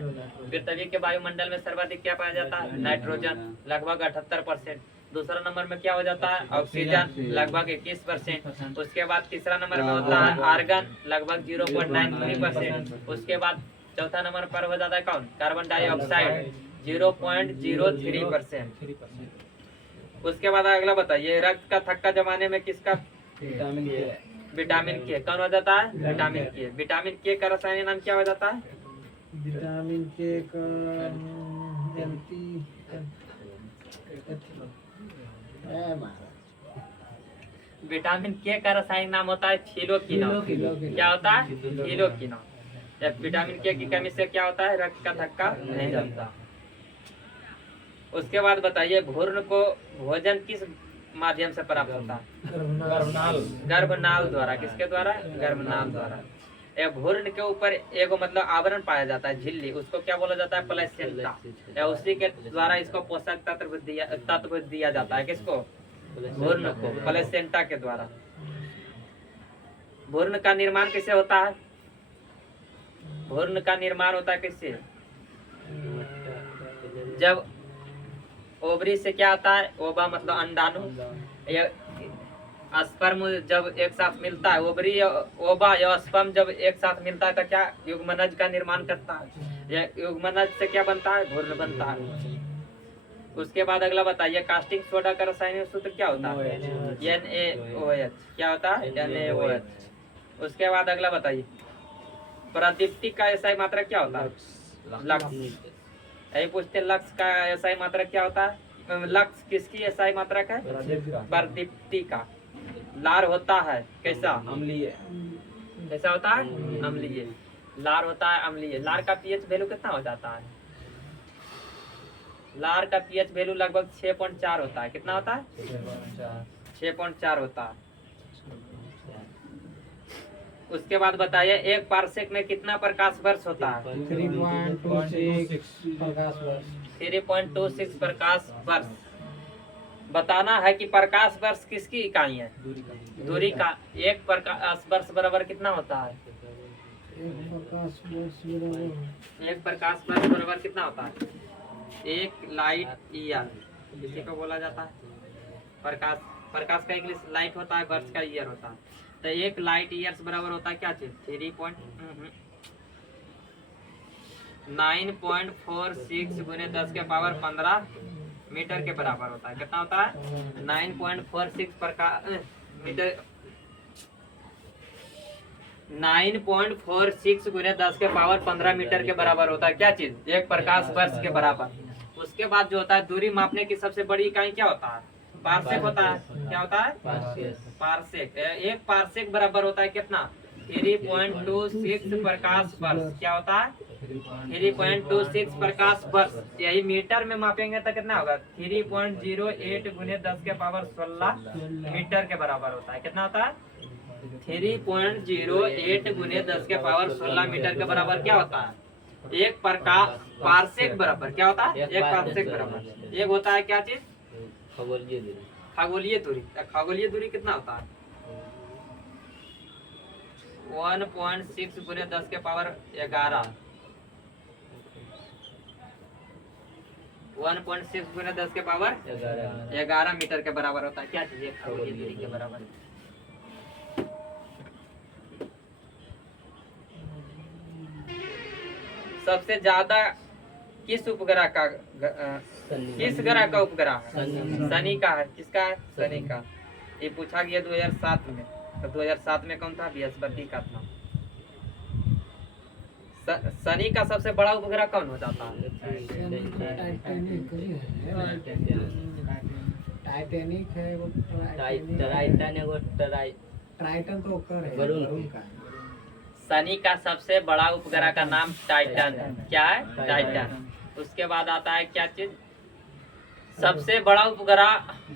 पृथ्वी के वायुमंडल में सर्वाधिक क्या पाया जाता है? नाइट्रोजन लगभग 78%। दूसरा नंबर में क्या हो जाता है? ऑक्सीजन लगभग 21%। उसके बाद तीसरा नंबर में होता है आर्गन लगभग 0.93%। उसके बाद चौथा नंबर पर हो जाता है कौन? Carbon dioxide 0.03%। उसके बाद अगला बताइए। रक्त का थक्का जमाने में किसका? विटामिन के। कौन हो जाता है? विटामिन के। विटामिन के का रासायनिक नाम क्या हो जाता है? विटामिन के का विटामिन के का रासायनिक नाम होता है थिलोकिनोन। क्या होता है? थिलोकिनोन। विटामिन के की कमी से क्या होता है? रक्त का थक्का नहीं जमता। उसके बाद बताइए। भ्रूण को भोजन किस माध्यम से प्राप्त होता है? गर्भनाल द्वारा। किसके द्वारा? गर्भनाल द्वारा। भ्रूण के ऊपर एगो मतलब आवरण पाया जाता है, झिल्ली। उसको क्या बोला जाता है? प्लेसेंटा। या उसी के द्वारा इसको पोषक तत्व दिया जाता है। किसको? भ्रूण को। प्लेसेंटा के द्वारा। भ्रूण का निर्माण कैसे होता है? भ्रूण का निर्माण होता है कैसे? जब ओवरी से क्या आता है? ओवा मतलब अंडाणु या स्पर्म जब एक साथ मिलता है। ओवरी ओवा या स्पर्म जब एक साथ मिलता है तो क्या युग्मनज का निर्माण करता है। या युग्मनज से क्या बनता है? भ्रूण बनता है। उसके बाद अगला बताइए। कास्टिंग सोडा का रासायनिक सूत्र क्या होता है? NaOH। क्या होता है? NaOH। उसके बाद अगला बताइए। प्रदीप्ति का एसआई मात्रक क्या होता है? लक्स। यही पूछते हैं लक्स का एसआई मात्रक क्या होता है? लक्स किसकी एसआई मात्रक है? प्रदीप्ति का। लार होता है कैसा? अम्लीय। कैसा होता है? अम्लीय। लार होता है अम्लीय। लार का पीएच वैल्यू कितना हो जाता है? लार का पीएच वैल्यू लगभग 6.4 होता है। कितना होता है? 6.4 होता है। उसके बाद बताइए। एक पारसेक में कितना प्रकाश वर्ष होता है? 3.26 प्रकाश वर्ष। 3.26 प्रकाश वर्ष। बताना है कि प्रकाश वर्ष किसकी इकाई है? दूरी का। एक प्रकाश वर्ष बराबर कितना होता है? एक प्रकाश वर्ष बराबर कितना होता है? एक लाइट ईयर इसी को बोला जाता है। प्रकाश का इंग्लिश लाइट होता है, वर्ष का ईयर होता है। तो एक लाइट ईयर्स बराबर होता है क्या चीज? 9.46 गुने 10 के पावर 15 मीटर के बराबर होता है। कितना होता है 9.46 प्रकाश मीटर 9.46 गुने 10 के पावर 15 मीटर के बराबर होता है। क्या चीज? एक प्रकाश वर्ष के बराबर। उसके बाद जो होता है दूरी मापने की सबसे बड़ी इकाई क्या होता है? पारसेक होता है। क्या होता है? पारसेक। एक पारसेक बराबर होता है कितना? 3.26 प्रकाश वर्ष। क्या होता है? 3.26 प्रकाश वर्ष। यही मीटर में मापेंगे तो कितना होगा? 3.08 गुने 10 के पावर 16 मीटर के बराबर होता है। कितना होता है? 3.08 गुने 10 के पावर 16 मीटर के बराबर क्या होता है? एक प्रकाश पारसेक बराबर। क्या होता है? एक पारसेक बराबर। एक होता है क्या चीज? खगोलीय दूरी। खगोलीय दूरी कितना होता है? 1.6 गुने 10 के पावर 11 1.6 गुने 10 के पावर 11 मीटर के बराबर होता है। क्या चीज? खगोलीय दूरी के बराबर। सबसे ज्यादा किस उपग्रह का किस ग्रह का उपग्रह है? शनि का है। किसका है? शनि का। ये पूछा गया 2007 में। तो 2007 में कौन था? बृहस्पति का था। शनि का सबसे बड़ा उपग्रह कौन हो जाता है? टाइटैनिक है वो। टाइटन तो कर है वरुण का। शनि का सबसे बड़ा उपग्रह का नाम टाइटन है। क्या है? टाइटन। उसके बाद आता है क्या चीज? सबसे बड़ा उपग्रह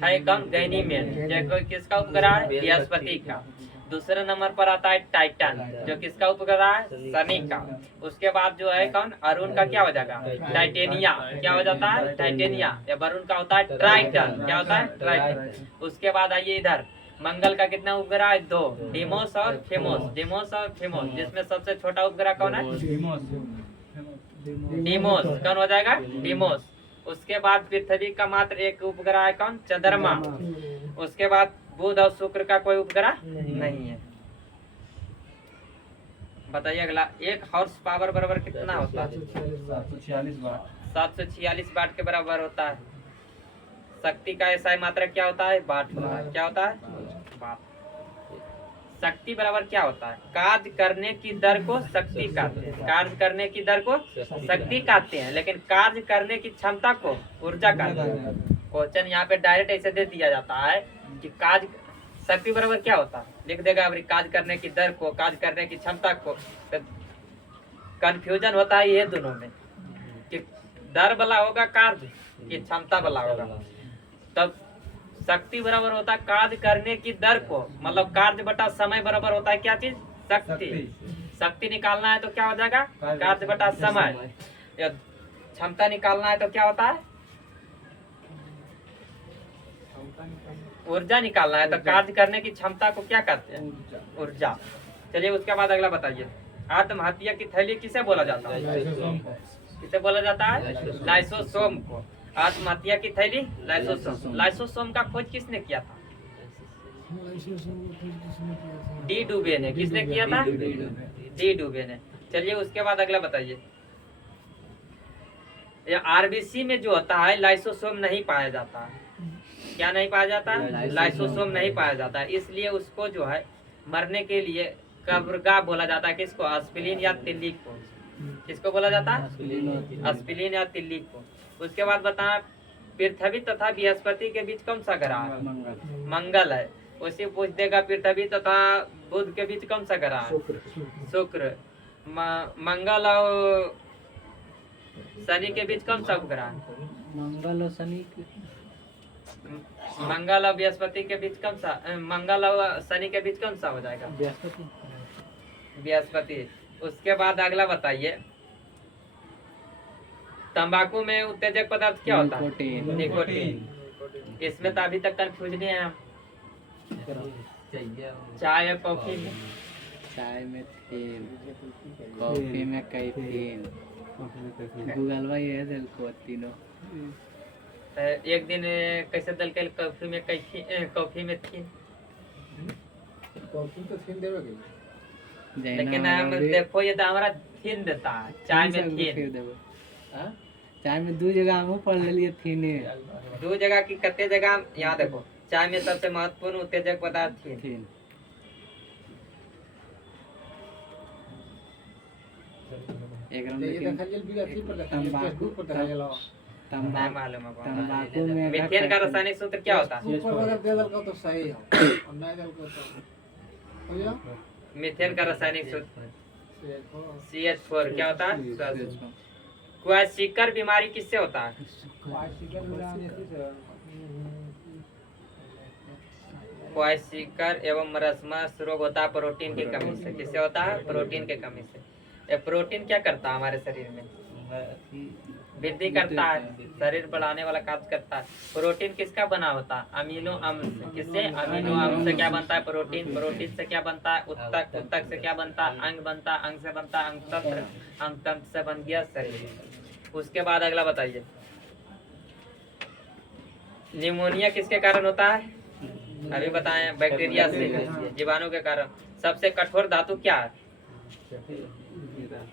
है कौन? गैनीमेड। जो किसका उपग्रह है? बृहस्पति का। दूसरे नंबर पर आता है टाइटन, जो किसका उपग्रह है? शनि का। उसके बाद जो है कौन? अरुण का क्या हो जाएगा? टाइटेनिया। क्या हो जाता है? टाइटेनिया। या वरुण का होता है ट्राइटन। क्या होता है? ट्राइटन। उसके बाद आइए इधर, मंगल का कितना उपग्रह है? 2, डिमोस और फेमोस। डिमोस और फेमोस, जिसमें सबसे छोटा उपग्रह कौन है? डिमोस। कौन हो जाएगा? डिमोस। उसके बाद पृथ्वी का मात्र एक उपग्रह है कौन? चंद्रमा। उसके बाद बुध और शुक्र का कोई उपग्रह नहीं है। बताइए अगला। एक हॉर्स पावर बराबर कितना होता है? 746 वाट के बराबर होता है। शक्ति का ऐसा मात्रा क्या होता है? वाट होता है। क्या होता है? वाट। शक्ति बराबर क्या होता है? कार्य करने की दर को शक्ति कहते हैं। कार्य करने की दर को शक्ति कहते हैं, लेकिन कार्य करने की क्षमता को ऊर्जा कहते हैं। क्वेश्चन यहाँ पे डायरेक्ट ऐसे दे दिया जाता है कि कार्य शक्ति बराबर क्या होता है? लिख देगा अभी कार्य करने की दर को, कार्य करने की क्षमता को। कंफ्यूजन होता है ये दोनों में कि दर वाला होगा कार्य की क्षमता वाला होगा। तब शक्ति बराबर होता है कार्य करने की दर को, मतलब कार्य बटा समय बराबर होता है क्या चीज? शक्ति। शक्ति निकालना है तो क्या हो जाएगा? कार्य बटा समय। या क्षमता निकालना है तो क्या होता है? ऊर्जा निकालना है तो कार्य करने की क्षमता को क्या कहते हैं? ऊर्जा। चलिए उसके बाद अगला बताइए। आत्महत्या की थैली किसे बोला जाता है? किसे बोला जाता है? लाइसोसोम को। आत्महत्या की थैली लाइसोसोम। लाइसोसोम का खोज किसने किया था? डी डुबे ने। किसने किया था? डी डुबे ने। चलिए उसके बाद अगला बताइए। आरबीसी में जो होता है लाइसोसोम नहीं पाया जाता है। क्या नहीं पाया जाता है? लाइसोसोम नहीं पाया जाता है। इसलिए उसको जो है मरने के लिए कब्रगाह बोला जाता है। किसको? एस्पिरिन या तिल्ली को। किसको बोला जाता है? एस्पिरिन या तिल्ली को। उसके बाद बताना, पृथ्वी तथा बृहस्पति के बीच कौन सा ग्रह है? मंगल है। उसी पूछ देगा पृथ्वी तथा बुध के बीच कौन सा ग्रह है? शुक्र। मंगल और शनि के बीच कौन सा उपग्रह है? मंगल और शनि। मंगल और बृहस्पति के बीच कौन सा? मंगल और शनि के बीच कौन सा हो जाएगा? बृहस्पति। उसके बाद अगला बताइए। तंबाकू में उत्तेजक पदार्थ क्या होता है? निकोटीन। इसमें तो अभी तक कंफ्यूज नहीं है हम। चाय और कॉफी में? चाय में थीन, कॉफी में कैफीन। गूगल भाई है दिल को तीनों। एक दिन कैसे दल के कॉफी में कॉफी में थीन। कॉफी तो थीन देवे लेकिन हम देखो ये तो हमारा थीन देता है। चाय में थीन। चाय में दो जगह हम पढ़ लिए थी ने दो जगह की कते जगह यहाँ देखो चाय में सबसे महत्वपूर्ण उत्तेजक पदार्थ थी। थी एक तंबाकू नहीं मालूम है कौन सा तंबाकू है। में मीथेन का रासायनिक सूत्र क्या होता है? मीथेन का रासायनिक सूत्र CH4 क्या होता है? क्वाशिकर बीमारी किससे होता है? क्वाशिकर एवं मरस्मस रोग होता है प्रोटीन की कमी से। किससे होता है? प्रोटीन की कमी से। ये प्रोटीन क्या करता है हमारे शरीर में? वृद्धि करता है, शरीर बढ़ाने वाला कार्य करता है। प्रोटीन किसका बना होता है? अमीनो अम्ल से। किससे? अमीनो अम्ल से क्या बनता है? प्रोटीन। प्रोटीन से क्या बनता है? उत्तक। उत्तक से क्या बनता है? अंग बनता है। अंग से बनता है अंगतंत्र। अंगतंत्र से बन गया शरीर। उसके बाद अगला बताइए, निमोनिया किसके कारण होता है? अभी बताएं, बैक्टीरिया से, जीवाणु के कारण। सबसे कठोर धातु क्या है?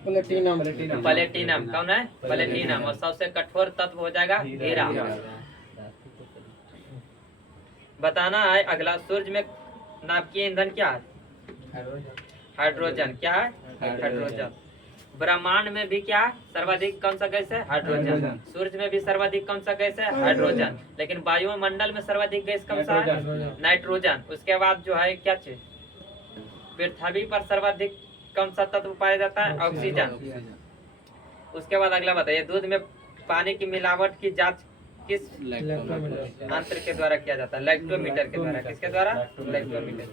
प्लेटिनम। कौन है? प्लेटिनम। और सबसे कठोर तत्व हो जाएगा हीरा। बताना है अगला, सूर्य में नाभिकीय ईंधन क्या है? हाइड्रोजन। क्या है? हाइड्रोजन। ब्रह्मांड में भी क्या है? सर्वाधिक कौन सा गैस है? हाइड्रोजन। सूर्य में भी सर्वाधिक कौन सा गैस है? हाइड्रोजन। लेकिन वायुमंडल में सर्वाधिक गैस कौन सा है? नाइट्रोजन। उसके बाद जो है क्या चीज? पृथ्वी पर सर्वाधिक कौन सा तत्व पाया जाता है? ऑक्सीजन। उसके बाद अगला बताइए, दूध में पानी की मिलावट की जांच किस यंत्र के द्वारा किया जाता है? लैक्टोमीटर के द्वारा। किसके द्वारा? लैक्टोमीटर।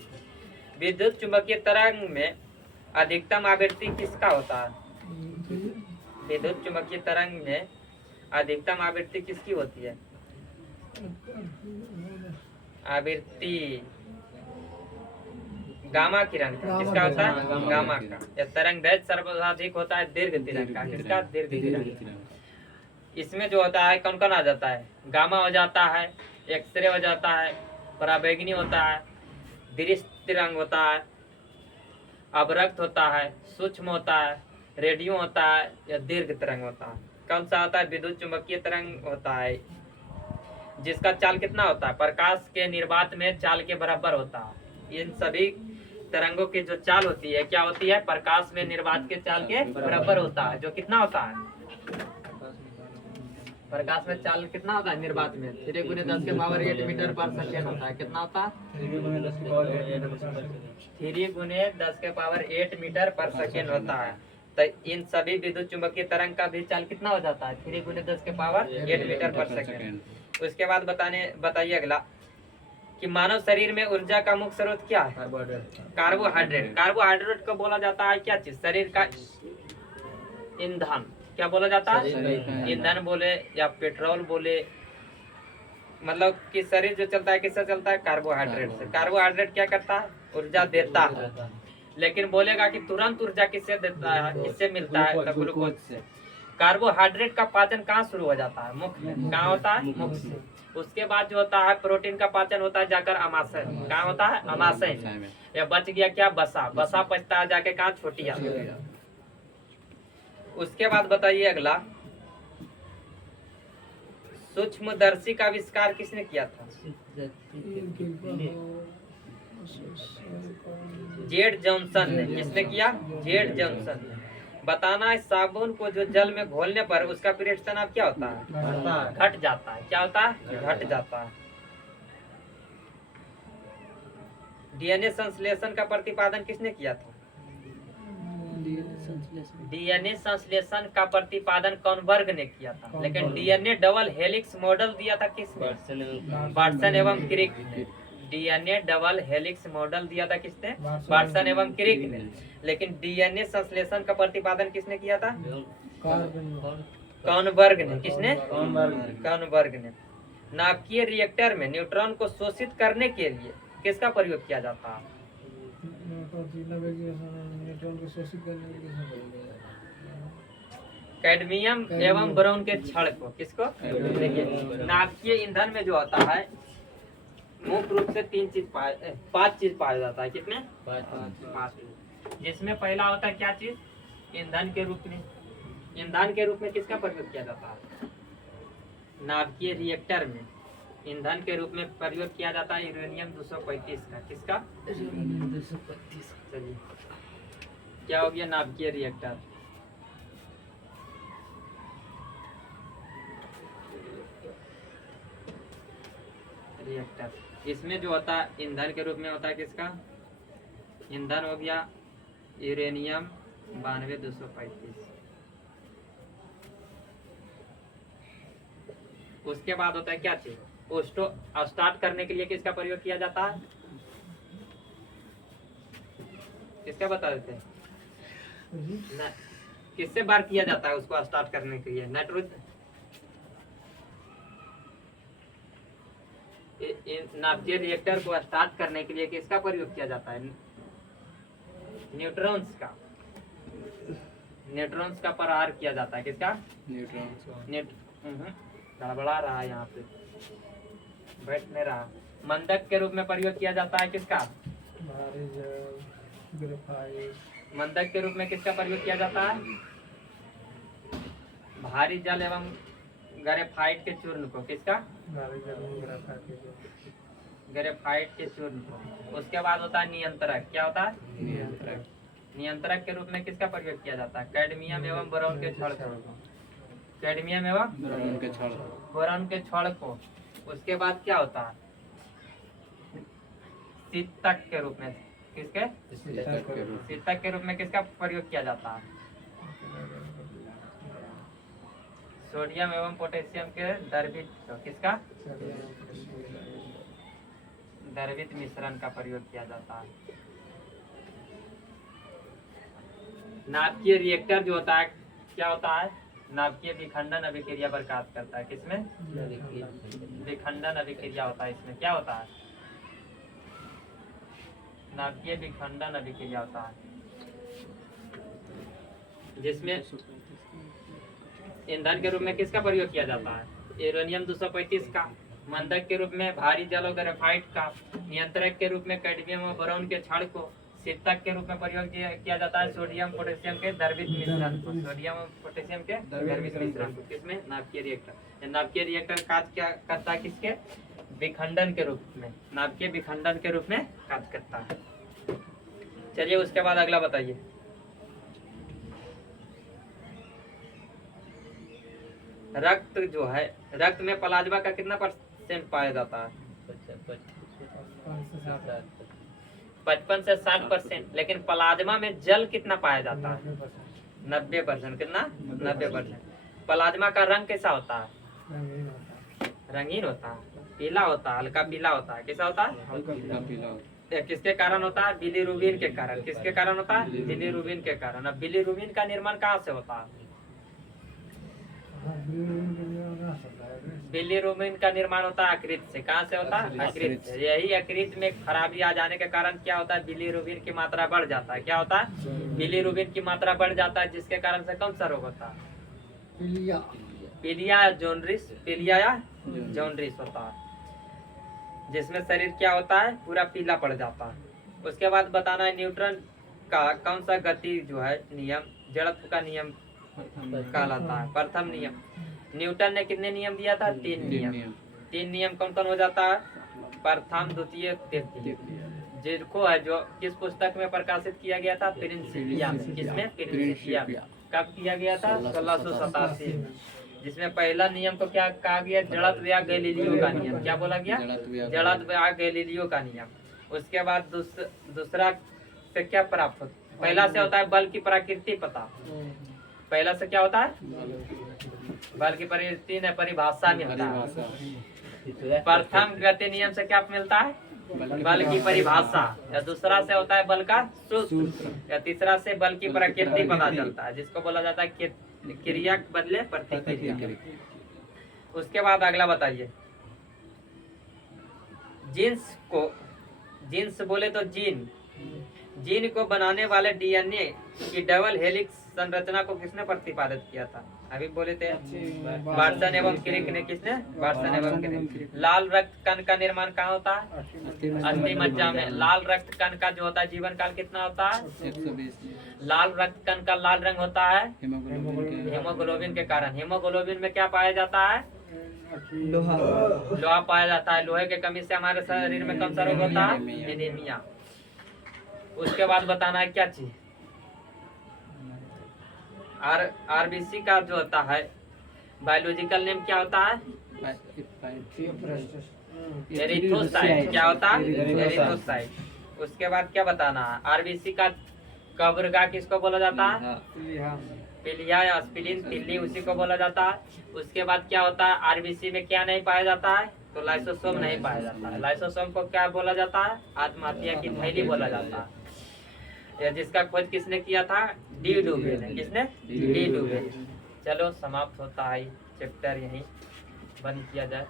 विद्युत चुंबकीय तरंग में अधिकतम आवृत्ति किसका होता है? विद्युत चुंबकीय तरंग में अधिकतम आवृत्ति किसकी होती है? आवृत्ति गामा किरण का। किसका होता है? गामा का। यह तरंग दैर्घ्य सर्वाधिक होता है दीर्घ तरंग का। किसका? दीर्घ तरंग। इसमें जो होता है कौन कौन आ जाता है? गामा हो जाता है, एक्सरे हो जाता है, पराबैंगनी होता है, दृश्य तरंग होता है, अवरक्त होता है, सूक्ष्म होता है, रेडियो होता है, या दीर्घ तरंग होता है। कौन सा होता है? विद्युत चुंबकीय तरंग होता है, जिसका चाल कितना होता है? प्रकाश के निर्वात में चाल के बराबर होता है। इन सभी तरंगों की जो चाल होती है क्या होती है? प्रकाश में निर्वात के चाल के बराबर होता है। जो कितना होता है? प्रकाश में चाल कितना होता है? निर्वात में 3 × 10⁸ मीटर पर सेकेंड होता है। कितना होता है? 3 × 10⁸ मीटर पर सेकेंड होता है। तो इन सभी विद्युत चुंबकीय तरंग का भी चाल कितना हो जाता है? 3 × 10⁸ मीटर पर सेकेंड। उसके बाद बताइए अगला कि मानव शरीर में ऊर्जा का मुख्य स्रोत क्या है? कार्बोहाइड्रेट। कार्बोहाइड्रेट को बोला जाता है क्या चीज? शरीर का ईंधन। क्या बोला जाता है? ईंधन बोले या पेट्रोल बोले, मतलब कि शरीर जो चलता है किससे चलता है? कार्बोहाइड्रेट से। कार्बोहाइड्रेट क्या करता है? ऊर्जा देता है। लेकिन बोलेगा कि तुरंत ऊर्जा किससे देता है? किससे मिलता है? तो ग्लूकोज से। कार्बोहाइड्रेट का पाचन कहाँ शुरू हो जाता है? मुख में। कहाँ होता है? मुख से। उसके बाद जो होता है प्रोटीन का पाचन होता है जाकर अमाशय। कहाँ होता है? अमाशय में। या बच गया क्या? बसा। बसा पचता है जाके कहाँ? छोटी आंत। उसके बाद बताइए अगला, सूक्ष्मदर्शी का आविष्कार किसने किया था? जेड जॉनसन ने। किसने किया? जेड जॉनसन ने। बताना है साबुन को जो जल में घोलने पर उसका पीएच तनाव क्या होता है? घट जाता है। क्या होता है? घट जाता है। डीएनए संश्लेषण का प्रतिपादन किसने किया था? डीएनए संश्लेषण का प्रतिपादन कॉनबर्ग ने किया था। लेकिन डीएनए डबल हेलिक्स मॉडल दिया था किसने? वाटसन एवं क्रिक ने। डीएनए डबल हेलिक्स मॉडल दिया था किसने? वाटसन एवं क्रिक ने। लेकिन डीएनए संश्लेषण का प्रतिपादन किसने किया था? कॉनबर्ग ने। किसने? कॉनबर्ग ने। नाभिकीय रिएक्टर में न्यूट्रॉन को शोषित करने के लिए किसका प्रयोग किया जाता है? कैडमियम एवं बोरॉन के छड़ को। किसको? देखिए, नाभिकीय ईंधन में जो होता है मुख्य रूप से 5 चीज पाया जाता है। कितने? 5। जिसमें पहला होता है क्या चीज? ईंधन के रूप में। ईंधन के रूप में किसका प्रयोग किया जाता है? नाभिकीय रिएक्टर में ईंधन के रूप में प्रयोग किया जाता है यूरेनियम 235 का। किसका? चलिए क्या हो गया? नाभिकीय रिएक्टर। रिएक्टर इसमें जो होता है ईंधन के रूप में होता है किसका? ईंधन हो गया यूरेनियम 92-235। उसके बाद होता है क्या चीज? उसको स्टार्ट करने के लिए किसका प्रयोग किया जाता है? किसका बता देते हैं? किससे बार किया जाता है उसको स्टार्ट करने के लिए? नाइट्रोजन। नाभिकीय रिएक्टर को स्टार्ट करने के लिए किसका प्रयोग किया जाता है? न्यूट्रॉन्स का। न्यूट्रॉन्स का प्रहार किया जाता है। किसका? न्यूट्रॉन। गड़बड़ा रहा है यहाँ पे, बैठ नहीं रहा। मंदक के रूप में प्रयोग किया जाता है किसका? मंदक के रूप में किसका प्रयोग किया जाता है? भारी जल एवं ग्रेफाइट के चूर्ण को। किसका? ग्रेफाइट के चूर्ण को। उसके बाद होता है नियंत्रक। क्या होता है? नियंत्रक। नियंत्रक के रूप में किसका प्रयोग किया जाता है? कैडमियम एवं बोरॉन के छड़ को। कैडमियम एवं बोरॉन के छड़। बोरॉन के छड़ को। उसके बाद क्या होता है? शीतक के रूप में। किसके? शीतक के रूप में किसका प्रयोग किया जाता है? सोडियम एवं पोटेशियम के द्रवित। किसका? द्रवित मिश्रण का प्रयोग किया जाता है। नाभिकीय रिएक्टर जो होता है क्या होता है? नाभिकीय विखंडन अभिक्रिया बर्खास्त करता है। किसमें? विखंडन अभिक्रिया होता है। इसमें क्या होता है? नाभिकीय विखंडन अभिक्रिया होता है जिसमें ईंधन के रूप में किसका प्रयोग किया जाता है? यूरेनियम 235 का। मंदक के रूप में भारी जल और ग्रेफाइट का। नियंत्रक के रूप में कैडमियम और बोरॉन के छड़ को। शीतक के रूप में प्रयोग किया जाता है सोडियम पोटेशियम के द्रवित मिश्रण को। सोडियम और पोटेशियम के द्रवित मिश्रण को। किसमें? नाभिकीय रिएक्टर। नाभिकीय रिएक्टर कार्य क्या करता है? किसके? विखंडन के रूप में। नाभिकीय विखंडन के रूप में कार्य करता है। चलिए उसके बाद अगला बताइए। रक्त जो है, रक्त में प्लाज्मा का कितना % पाया जाता है? 55 से 60%। लेकिन प्लाज्मा में जल कितना पाया जाता है? 90%। कितना? 90%। प्लाज्मा का रंग कैसा होता है? रंगीन होता है, पीला होता है, हल्का पीला होता है। कैसा होता है? हल्का पीला। किसके कारण होता है? बिलीरुबिन के कारण। किसके कारण होता है? बिलीरुबिन के कारण। अब बिलीरुबिन का निर्माण कहाँ से होता है? बिलीरुबिन का निर्माण होता है यकृत से। कहाँ से होता है? यकृत से। यही यकृत में खराबी आ जाने के कारण क्या होता है? बिलीरुबिन की मात्रा बढ़ जाता है। क्या होता है? बिलीरुबिन की मात्रा बढ़ जाता है जिसके कारण से कौन सा रोग होता है? पीलिया या जॉन्डिस। पीलिया या जॉन्डिस होता है जिसमें शरीर क्या होता है? पूरा पीला पड़ जाता है। उसके बाद बताना है न्यूटन का कौन सा गति जो है नियम, जड़त्व का नियम कहलाता है? प्रथम नियम। न्यूटन ने कितने नियम दिया था? 3 नियम। 3 नियम कौन कौन हो जाता है? प्रथम, द्वितीय, तृतीय। जिनको है जो किस पुस्तक में प्रकाशित किया गया था? प्रिंसिपिया में। किसमें? प्रिंसिपिया में। कब किया गया था? 1687 में। जिसमें पहला नियम को क्या कहा गया? जड़त्व या गैलीलियो का नियम। क्या बोला गया? जड़त्व या गैलीलियो का नियम। उसके बाद दूसरा से क्या प्राप्त होता है? पहला से होता है बल की प्रकृति पता। पहला से क्या होता है? बल की प्रकृति ने परिभाषा मिलता है। प्रथम गति नियम से क्या मिलता है? बल की परिभाषा। या दूसरा से होता है बल का सूत्र। या तीसरा से बल की प्रकृति पता चलता है जिसको बोला जाता है क्रिया के बदले प्रतिक्रिया। उसके बाद अगला बताइए। जीन्स बोले तो जीन को बनाने वाले डीएनए की डबल हेलिक्स संरचना को किसने प्रतिपादित किया था? अभी बोले थे वाटसन एवं क्रिक ने। किसने? वाटसन एवं क्रिक। लाल रक्त कण का निर्माण कहाँ होता है? अस्थि मज्जा में। लाल रक्त कण का जो होता है जीवन काल कितना होता है? 120। लाल रक्त कण का लाल रंग होता है हीमोग्लोबिन के कारण। हीमोग्लोबिन में क्या पाया जाता है? लोहा लोहा पाया जाता है। लोहे के कमी से हमारे शरीर में कौन सा रोग होता है? एनीमिया। एनीमिया। उसके बाद बताना है क्या चीज? आरबीसी का जो होता है बायोलॉजिकल नेम क्या होता है? एरिथ्रोसाइट। क्या होता है? एरिथ्रोसाइट। उसके बाद क्या बताना है? आरबीसी का कब्रगाह किसको बोला जाता है? पिलिया या स्पिलिन तिल्ली, उसी को बोला जाता है। उसके बाद क्या होता है? आरबीसी में क्या नहीं पाया जाता है? तो लाइसोसोम नहीं पाया जाता है। लाइसोसोम को क्या बोला जाता है? आत्महत्या की थैली बोला जाता है। या जिसका खोज किसने किया था? डी डुबे ने। किसने? डी डुबे। चलो समाप्त होता है चैप्टर, यहीं बंद किया जाए।